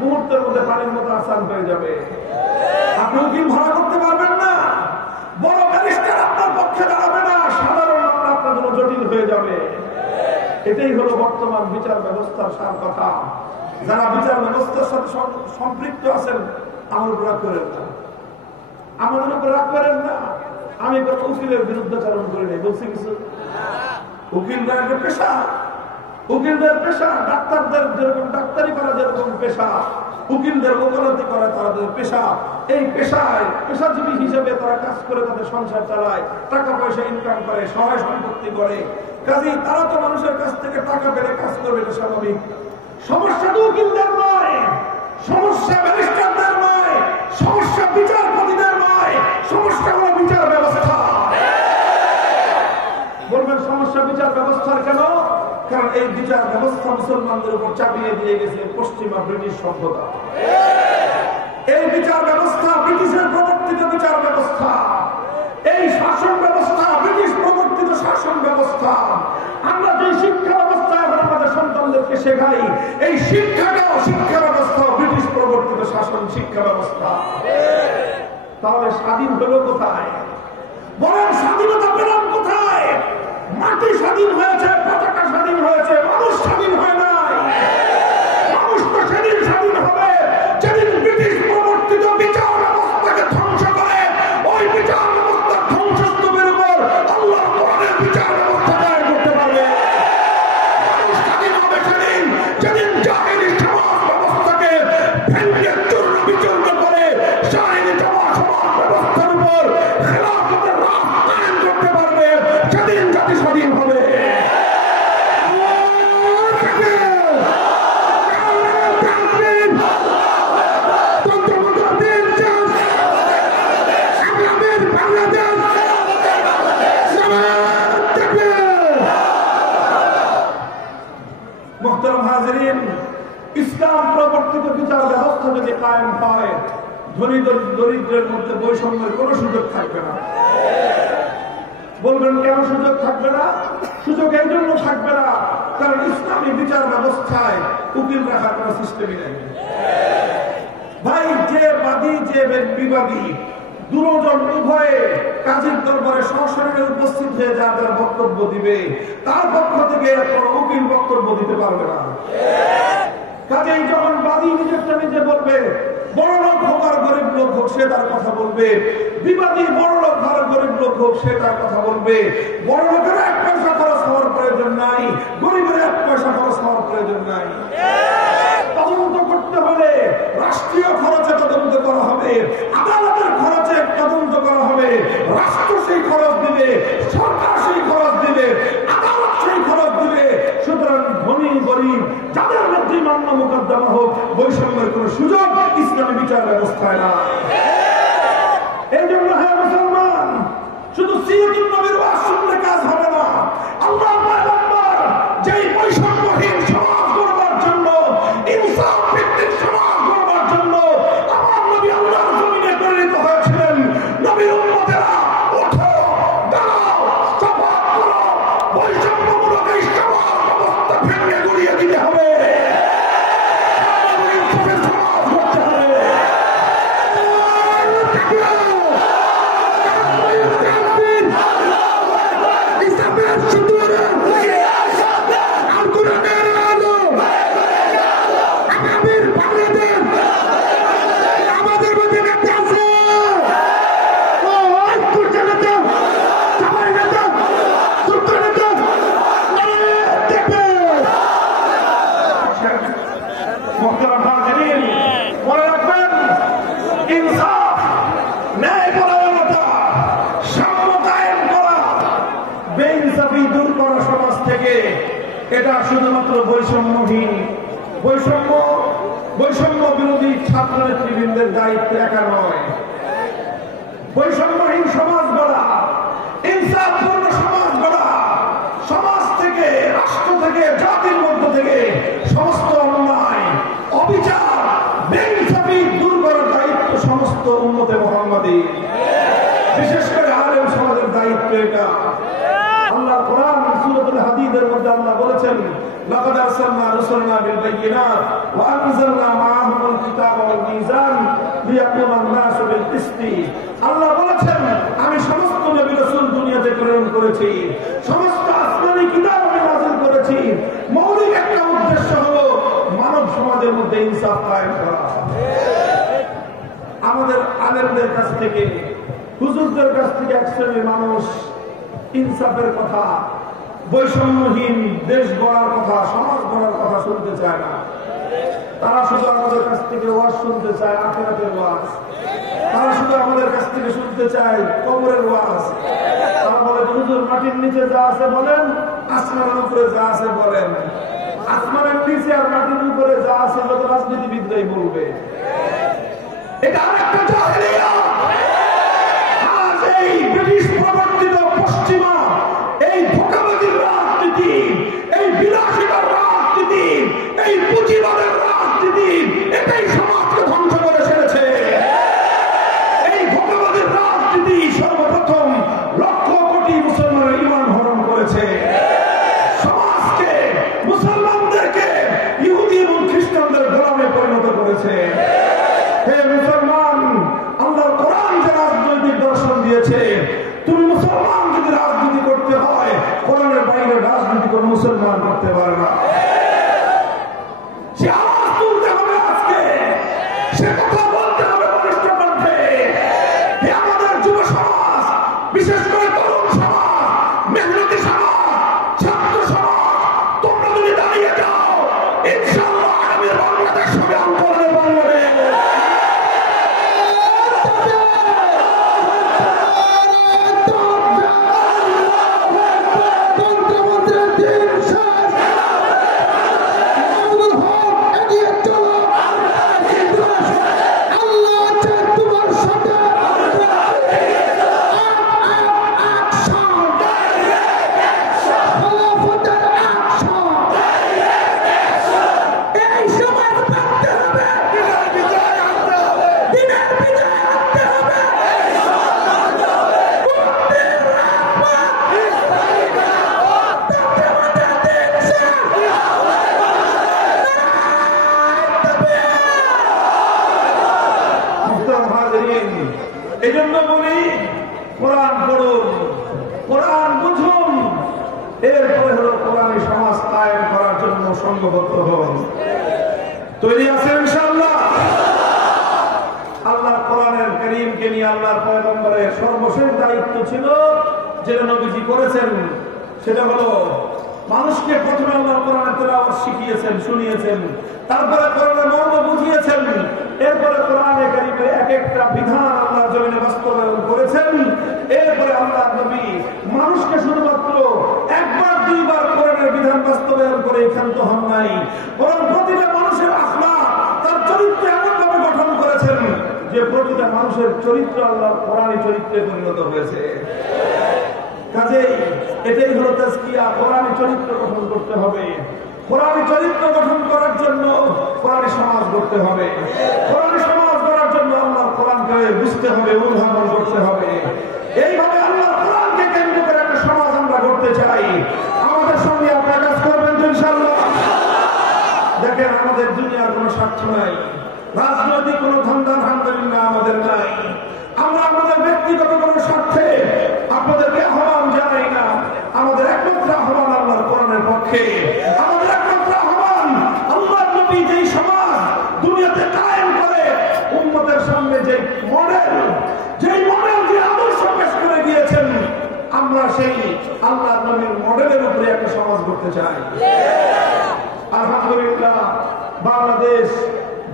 মুহূর্তের মধ্যে পানির মতো আসান হয়ে যাবে। আপনি উকিল ভাড়া করতে পারবেন না, বড় ব্যারিস্টার আপনার পক্ষে দাঁড়াবে না, সাধারণ মামলা আপনার জন্য জটিল হয়ে যাবে। এটাই হলো বর্তমান বিচার ব্যবস্থার সার কথা। যারা বিচার ব্যবস্থার সাথে সম্পৃক্ত আছেন আমার উপর রাগ করেন না, আমাদের উপর রাগ করেন না। আমি কোনো উকিলের বিরুদ্ধাচরণ করি নাই, বলছি কিছু। উকিলদের একটা পেশা, উকিলদের পেশা, ডাক্তারদের যেরকম ডাক্তারি করা যেরকম পেশা, উকিলদের ওকালতি করা তাদের পেশা। এই পেশায় পেশাজীবী হিসেবে তারা কাজ করে তাদের সংসার চালায়, টাকা পয়সা ইনকাম করে, সহায় সম্পত্তি করে। কাজেই তারা তো মানুষের কাছ থেকে টাকা পেলে কাজ করবে, এটা স্বাভাবিক। সমস্যা তো উকিলদের নয়, সমস্যা ব্যারিস্টারদের নয়, সমস্যা বিচারপতিদের নয়, সমস্যা হলো বিচার ব্যবস্থা। বলবেন সমস্যা বিচার ব্যবস্থার কেন? কারণ এই বিচার ব্যবস্থা মুসলমানদের উপর চাপিয়ে দিয়ে গেছে পশ্চিমা ব্রিটিশ সভ্যতা। এই বিচার ব্যবস্থা ব্রিটিশের প্রবর্তিত বিচার ব্যবস্থা, এই শাসন ব্যবস্থা ব্রিটিশ প্রবর্তিত শাসন ব্যবস্থা। আমরা যে শিক্ষা ব্যবস্থা এখন আমাদের সন্তানদেরকে শেখাই, এই শিক্ষাটাও শিক্ষা ব্যবস্থা ব্রিটিশ প্রবর্তিত শাসন শিক্ষা ব্যবস্থা। তাহলে স্বাধীন হলো কোথায়? বরং স্বাধীনতা পেলাম কোথায়? মাটি স্বাধীন হয়েছে, পতাকা স্বাধীন হয়েছে, মানুষ স্বাধীন হয় নাই। মানুষ তো সেদিন স্বাধীন হবে যেদিন ব্রিটিশ প্রবর্তিত বিচার ব্যবস্থাকে ধ্বংস করে ওই বিচার ব্যবস্থার ধ্বংসস্তূপের উপর আল্লাহর কোরআনের বিচার ব্যবস্থা দায়ের করতে পারবে। মানুষ স্বাধীন হবে সেদিন যেদিন জাহেলি সমাজ ব্যবস্থাকে ভেঙে চূর্ণ বিচূর্ণ করে জাহেলি সমাজ ব্যবস্থার উপর খেলাফতের রাজ কায়েম করতে পারবে, সেদিন জাতি স্বাধীন হবে। ইসলাম প্রবর্তিত বিচার ব্যবস্থা যদি কায়েম হয়, ধনী দরিদ্রের মধ্যে বৈষম্যের কোন সুযোগ থাকবে না। বলবেন কেন সুযোগ থাকবে না? সুযোগ এই জন্য থাকবে না কারণ ইসলামী বিচার ব্যবস্থায় উকিল রাখার কোন সিস্টেমই নেই। ভাই, যে বাদী যে বিবাদী দুজন উভয়ে কাজীর দরবারে সশরীরে উপস্থিত হয়ে যাদের বক্তব্য দিবে, তার পক্ষ থেকে কোনো উকিল বক্তব্য দিতে পারবে না। কাজেই যখন বাদী নিজেরটা নিজে বলবে, বড় লোক হোক আর গরিব লোক হোক সে তার কথা বলবে, বিবাদী বড় লোক আর গরিব লোক হোক সে তার কথা বলবে। বড় লোকের 1 পয়সা খরচ হওয়ার প্রয়োজন নাই, গরিবের 1 পয়সা খরচ হওয়ার প্রয়োজন নাই। তদন্ত করতে হলে রাষ্ট্রীয় খরচে তদন্ত করা হবে, আদালতের খরচে তদন্ত করা হবে। রাষ্ট্র সেই খরচ দিবে, সরকার সেই খরচ দিবে, আদালত সেই খরচ দিবে। সুতরাং ধনী গরিব যাদের মধ্যে মামলা মোকদ্দমা হোক, বৈষম্যের কোন সুযোগ ইসলামী বিচার ব্যবস্থায় না। এই জন্য হ্যাঁ মুসলমান, শুধু সিরাতুন নবীর ওয়াজ শুনলে কাজ হবে না। আল্লাহর পয়গম্বর যেই বৈষম্যহীন সমাজ গড়বার জন্য, ইনসাফ ভিত্তিক সমাজ গড়বার জন্য আমার নবী আল্লাহর জমিনে প্রেরিত হয়েছিলেন। নবীর উম্মতেরা ওঠো, দাঁড়াও, সাফাত করো, বৈষম্যমূলক এই সমাজ ব্যবস্থা ভেঙে গুড়িয়ে দিতে হবে। ইসলামের সুন্দর এটা শুধুমাত্র বৈষম্যহীন বৈষম্য বিরোধী ছাত্র নেতৃবৃন্দের দায়িত্ব একা নয়। বৈষম্যহীন সমাজ গড়া, ইনসাফপূর্ণ সমাজ গড়া, সমাজ থেকে, রাষ্ট্র থেকে, জাতির মধ্য থেকে সমস্ত অন্যায়, অবিচার, বেইনসাফি দূর করার দায়িত্ব সমস্ত উম্মতে মুহাম্মাদী, বিশেষ করে আলেম সমাজের দায়িত্ব এটা। আল্লাহ কোরআন সূরাতুল হাদীদের মধ্যে আল্লাহ বলেছেন, লাকাদ আরসালনা রুসুলানা বিল বায়িনাত ওয়া আনজালনা মাআহুমুল কিতাবা ওয়াল মিজান লিয়াকুমান নাসু বিল কিসতি। আল্লাহ বলেছেন, আমি সমস্ত নবী রাসূল দুনিয়াতে প্রেরণ করেছি, সমস্ত আসমানী কিতাব আমি নাযিল করেছি। মৌলিক একটা উদ্দেশ্য হলো মানব সমাজের মধ্যে ইনসাফ কায়েম করা। আমাদের আলেমদের কাছ থেকে, হুজুরদের কাছ থেকে এক শ্রেণীর মানুষ ইনসাফের কথা, বৈষম্যহীন দেশ গড়ার কথা, সমাজ গড়ার কথা শুনতে চায় না। তারা শুধু আমাদের কাছ থেকে ওয়াজ শুনতে চায়, আখিরাতের ওয়াজ। তারা শুধু আমাদের কাছ থেকে শুনতে চায় কবরের ওয়াজ। তারা বলে, হুজুর মাটির নিচে যা আছে বলেন, আসমানের উপরে যা আছে বলেন। আসমানের নিচে আর মাটির উপরে যা আছে যত রাজনীতিবিদরাই বলবে। এটা আরেকটা জাহেলিয়াত। আজ এই ব্রিটিশ প্রবর্তিত পশ্চিমা এই ধোঁকাবাজির রাজনীতি, এই বিলাসিতার রাজনীতি, এই পুঁজিবাদের রাজনীতি, এটাই সমাজকে ধ্বংস করে ছেড়েছে। এই ধোঁকাবাজির রাজনীতি সর্বপ্রথম লক্ষ কোটি মুসলমানের ঈমান হরণ করেছে। সমাজকে, মুসলমানদেরকে ইহুদি এবং খ্রিস্টানদের গোলামে পরিণত করেছে। হে মুসলমান, আল্লাহর কোরআন যে রাজনৈতিক দর্শন দিয়েছে, তুমি মুসলমান যদি রাজনীতি করতে হয়, কোরআনের বাইরে রাজনীতি কোনো মুসলমান করতে পারে না। সে আওয়াজ তুলতে হবে আজকে, সে কথা বলতে হবে বলিষ্ঠ কণ্ঠে। হে আমাদের যুব সমাজ, বিশেষ করে তরুণ সমাজ, মেহনতি সমাজ, ছাত্র সমাজ, তোমরা যদি দাঁড়িয়ে যাও, ইনশাআল্লাহ আগামী বাংলাদেশ হবে আন্দোলনের বাংলাদেশ। এই জন্য বলি, কোরআন পড়ুন, কোরআন বুঝুন, এরপরে হলো কোরআনী সমাজ কায়েম করার জন্য সংঘবদ্ধ হন। তৈরি আছেন ইনশাআল্লাহ? আল্লাহ কোরআনের কারীমকে নিয়ে আল্লাহর পয়গম্বরের সর্বশেষ দায়িত্ব ছিল, যেটা নবীজি করেছেন, সেটা হলো মানুষকে প্রথমে আল্লাহ কোরআনের তেলাওয়াত শিখিয়েছেন, শুনিয়েছেন, তারপরে কোরআনের মর্ম বুঝিয়েছেন, এরপরে কোরআনে কারীমের এক একটা বিধান আল্লাহ জমিনে বাস্তবায়ন করেছেন। এরপরে আল্লাহ নবী মানুষকে শুধুমাত্র একবার দুইবার কোরআনের বিধান বাস্তবায়ন করে ক্ষান্ত হন নাই, বরং প্রতিটা মানুষের আখলাক, তার চরিত্র এমন ভাবে গঠন করেছেন যে প্রতিটা মানুষের চরিত্র আল্লাহ কোরআনী চরিত্রে পরিণত হয়েছে। কাজেই এটাই হলো তাজকিয়া, কোরআনী চরিত্র গঠন করতে হবে। কোরআনী চরিত্র গঠন করার জন্য কোরআনী সমাজ গড়তে হবে। কোরআনী সমাজ গড়ার জন্য আল্লাহর কোরআনকে বুঝতে হবে, অনুধাবন করতে হবে। এইভাবে আল্লাহর কোরআনকে কেন্দ্র করে একটা সমাজ আমরা গড়তে চাই। আমাদের সঙ্গে আপনারা কাজ করবেন তো ইনশাআল্লাহ? দেখেন, আমাদের দুনিয়ার কোনো স্বার্থ নাই, রাজনৈতিক কোনো ধান্দা আলহামদুলিল্লাহ আমাদের নাই। আমরা আমাদের ব্যক্তিগত কোনো স্বার্থে আপনাদেরকে আহ্বান জানাই না। আমাদের একমাত্র আহ্বান আল্লাহর কোরআনের পক্ষে। আমাদের একমাত্র আহ্বান আল্লাহর নবী যেই সমাজ দুনিয়াতে কায়েম করে, উম্মতের সামনে যে মডেল, যে আদর্শ পেশ করে গিয়েছেন, আমরা সেই আল্লাহর নবীর মডেলের উপরে একটা সমাজ করতে চাই। আলহামদুলিল্লাহ, বাংলাদেশ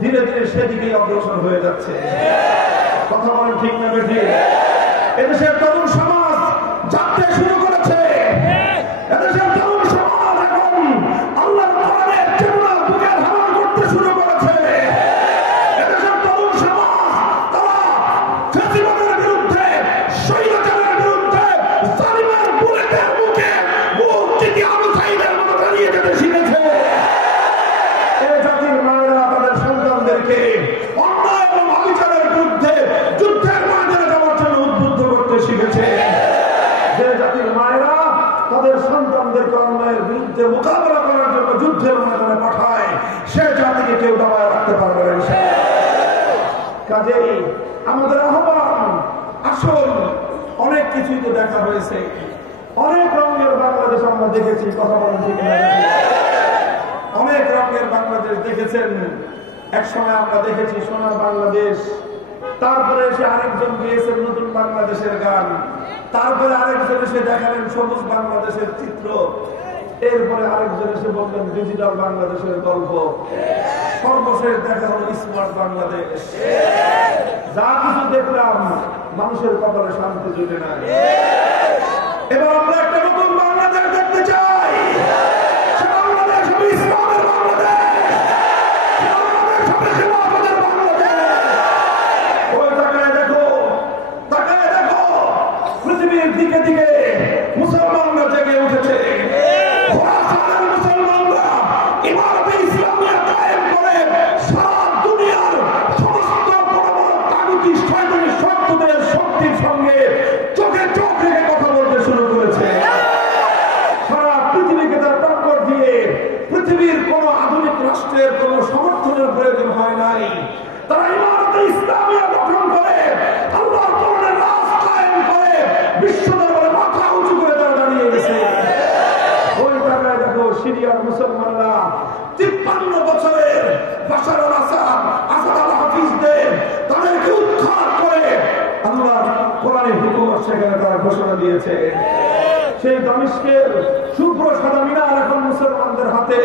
ধীরে ধীরে সেদিকে অগ্রসর হয়ে যাচ্ছে। কথা বলেন ঠিক না বেশি? এদেশের তরুণ সমাজ জাগতে শুরু করেছে। এদেশের তরুণ সমাজ বিরুদ্ধে মোকাবেলা করার জন্য যুদ্ধের ময়দানে পাঠায়, সে জাতিকে কেউ দাবায় রাখতে পারবে না। কাজেই আমাদের আহ্বান, আসল অনেক কিছুই তো দেখা হয়েছে, অনেক রঙের বাংলাদেশ আমরা দেখেছি, কথা বলেন ঠিক না? অনেক রঙের বাংলাদেশ দেখেছেন। এক সময় আমরা দেখেছি সোনার বাংলাদেশ, তারপরে এসে আরেকজন গিয়েছেন নতুন বাংলাদেশের গান, তারপরে আরেকজন এসে দেখালেন সবুজ বাংলাদেশের চিত্র, এরপরে আরেকজন এসে বললেন ডিজিটাল বাংলাদেশের গল্প, সর্বশেষ দেখা হলো স্মার্ট বাংলাদেশ। যা কিছু দেখলাম মানুষের কপালে শান্তি জুটে না। এবার আমরা একটা নতুন বাংলাদেশ দেখতে চাই। বাংলাদেশ হবে ইসলামের বাংলাদেশ, বাংলাদেশ হবে খিলাফতের বাংলাদেশ। ওই তাকায় দেখো, তাকায় দেখো, পৃথিবীর দিকে দিকে মুসলমানরা জেগে উঠেছে। খোরাসানের মুসলমানরা ইমারতে ইসলামিয়া কায়েম করে সারা দুনিয়ার সমস্ত বড় বড় তাগুতি শয়তানি শক্তিদের শক্তির সঙ্গে চোখে চোখ রেখে কথা বলতে শুরু করেছে। সারা পৃথিবীকে তার টক্কর দিয়ে পৃথিবীর কোন আধুনিক রাষ্ট্রের কোন সমর্থনের প্রয়োজন হয় নাই। তারা ইমারতে ইসলামিয়া গঠন করে আল্লাহর কোরআনের রাজ কায়েম করে বিশ্ব দরবারে মাথা উঁচু করে তারা দাঁড়িয়ে গেছে। ওই জায়গায় দেখো সিরিয়ার মুসলমানরা 53 বছরের বাশার আল আসাদ, আসাদ আল হাফিজদের তাদেরকে উদ্ধার করে আল্লাহর কোরআনের হুকুমত সেখানে তারা ঘোষণা দিয়েছে। সেই দামেস্কের শুভ্র সাদা মিনার এখন মুসলমানদের হাতে,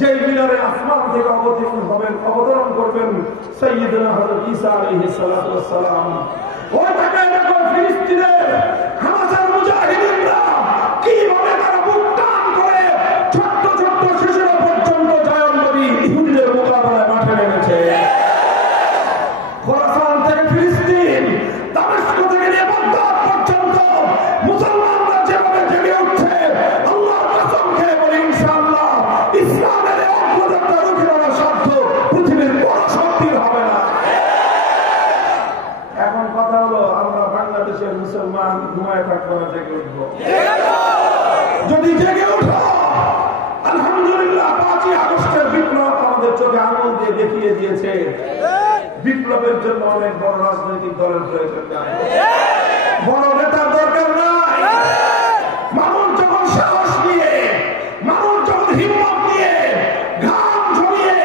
যেই মিনারে আসমান থেকে অবতীর্ণ হবেন, অবতরণ করবেন সাইয়্যিদুনা হযরত ঈসা আলাইহিস সালাতু ওয়াস সালাম। ওই জায়গায় দেখো ফিলিস্তিনের হামাসের মুজাহিদিনরা কিভাবে তারা বুক টান করে ছোট্ট ছোট্ট শিশুরা পর্যন্ত জায়নবাদী ইহুদিদের মোকাবেলায় মাঠে নেমেছে। খোরাসান থেকে ফিলিস্তিন, দামেস্ক থেকে নিয়ে বাগদাদ পর্যন্ত মুসলমানরা যেভাবে জেগে উঠছে, আল্লাহর কসম খেয়ে বলি ইনশাআল্লাহ ইসলামের এই অগ্রযাত্রা রুখে দেওয়ার সাধ্য পৃথিবীর কোন শক্তির হবে না। এখন কথা হলো, আমরা বাংলাদেশের মুসলমান ঘুমায় থাকবো না, জেগে উঠবো। যদি জেগে উঠো, আলহামদুলিল্লাহ 5ই আগস্টের বিপ্লব আমাদের চোখে আঙুল দিয়ে দেখিয়ে দিয়েছে বিপ্লবের জন্য অনেক বড় রাজনৈতিক দলের প্রয়োজন নাই, বড় নেতার দরকার নাই। মানুষ যখন সাহস নিয়ে, মানুষ যখন হিম্মত নিয়ে, ঘাম ঝরিয়ে,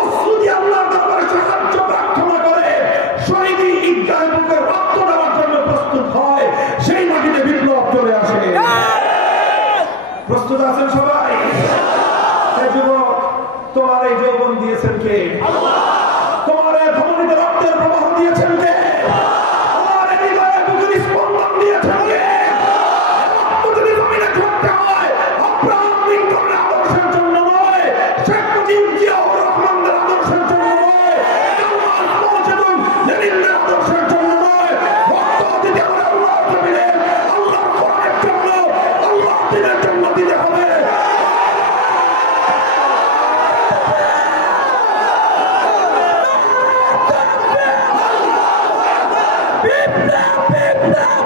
অশ্রু দিয়ে আল্লাহর দরবারে সাহায্য প্রার্থনা করে, শহীদি ঈদগাহে বুকে রক্ত দেওয়ার জন্য প্রস্তুত হয়, সেই মাটিতে বিপ্লব চলে আসে। প্রস্তুত আছেন সবাই? যুবক, তোমার এই যৌবন দিয়েছেন কে? তোমার এই ধমনীতে রক্তের প্রবাহ দিয়েছেন কে? তোমার এই হৃদয়ে বুকের স্পন্দন দিয়েছেন কে? যদি জমিনে ঝরতে হয় আব্রাহাম লিঙ্কনের আদর্শের জন্য নয়, শেখ মুজিব জিয়াউর রহমানের আদর্শের জন্য নয়, কামাল মোজাদ্দেদ লেনিনের আদর্শের জন্য নয়, রক্ত দিতে হবে আল্লাহর জমিনে, আল্লাহর কোরআনের জন্য, আল্লাহর দ্বীনের জন্য দিতে হবে। বিপ্লব, বিপ্লব।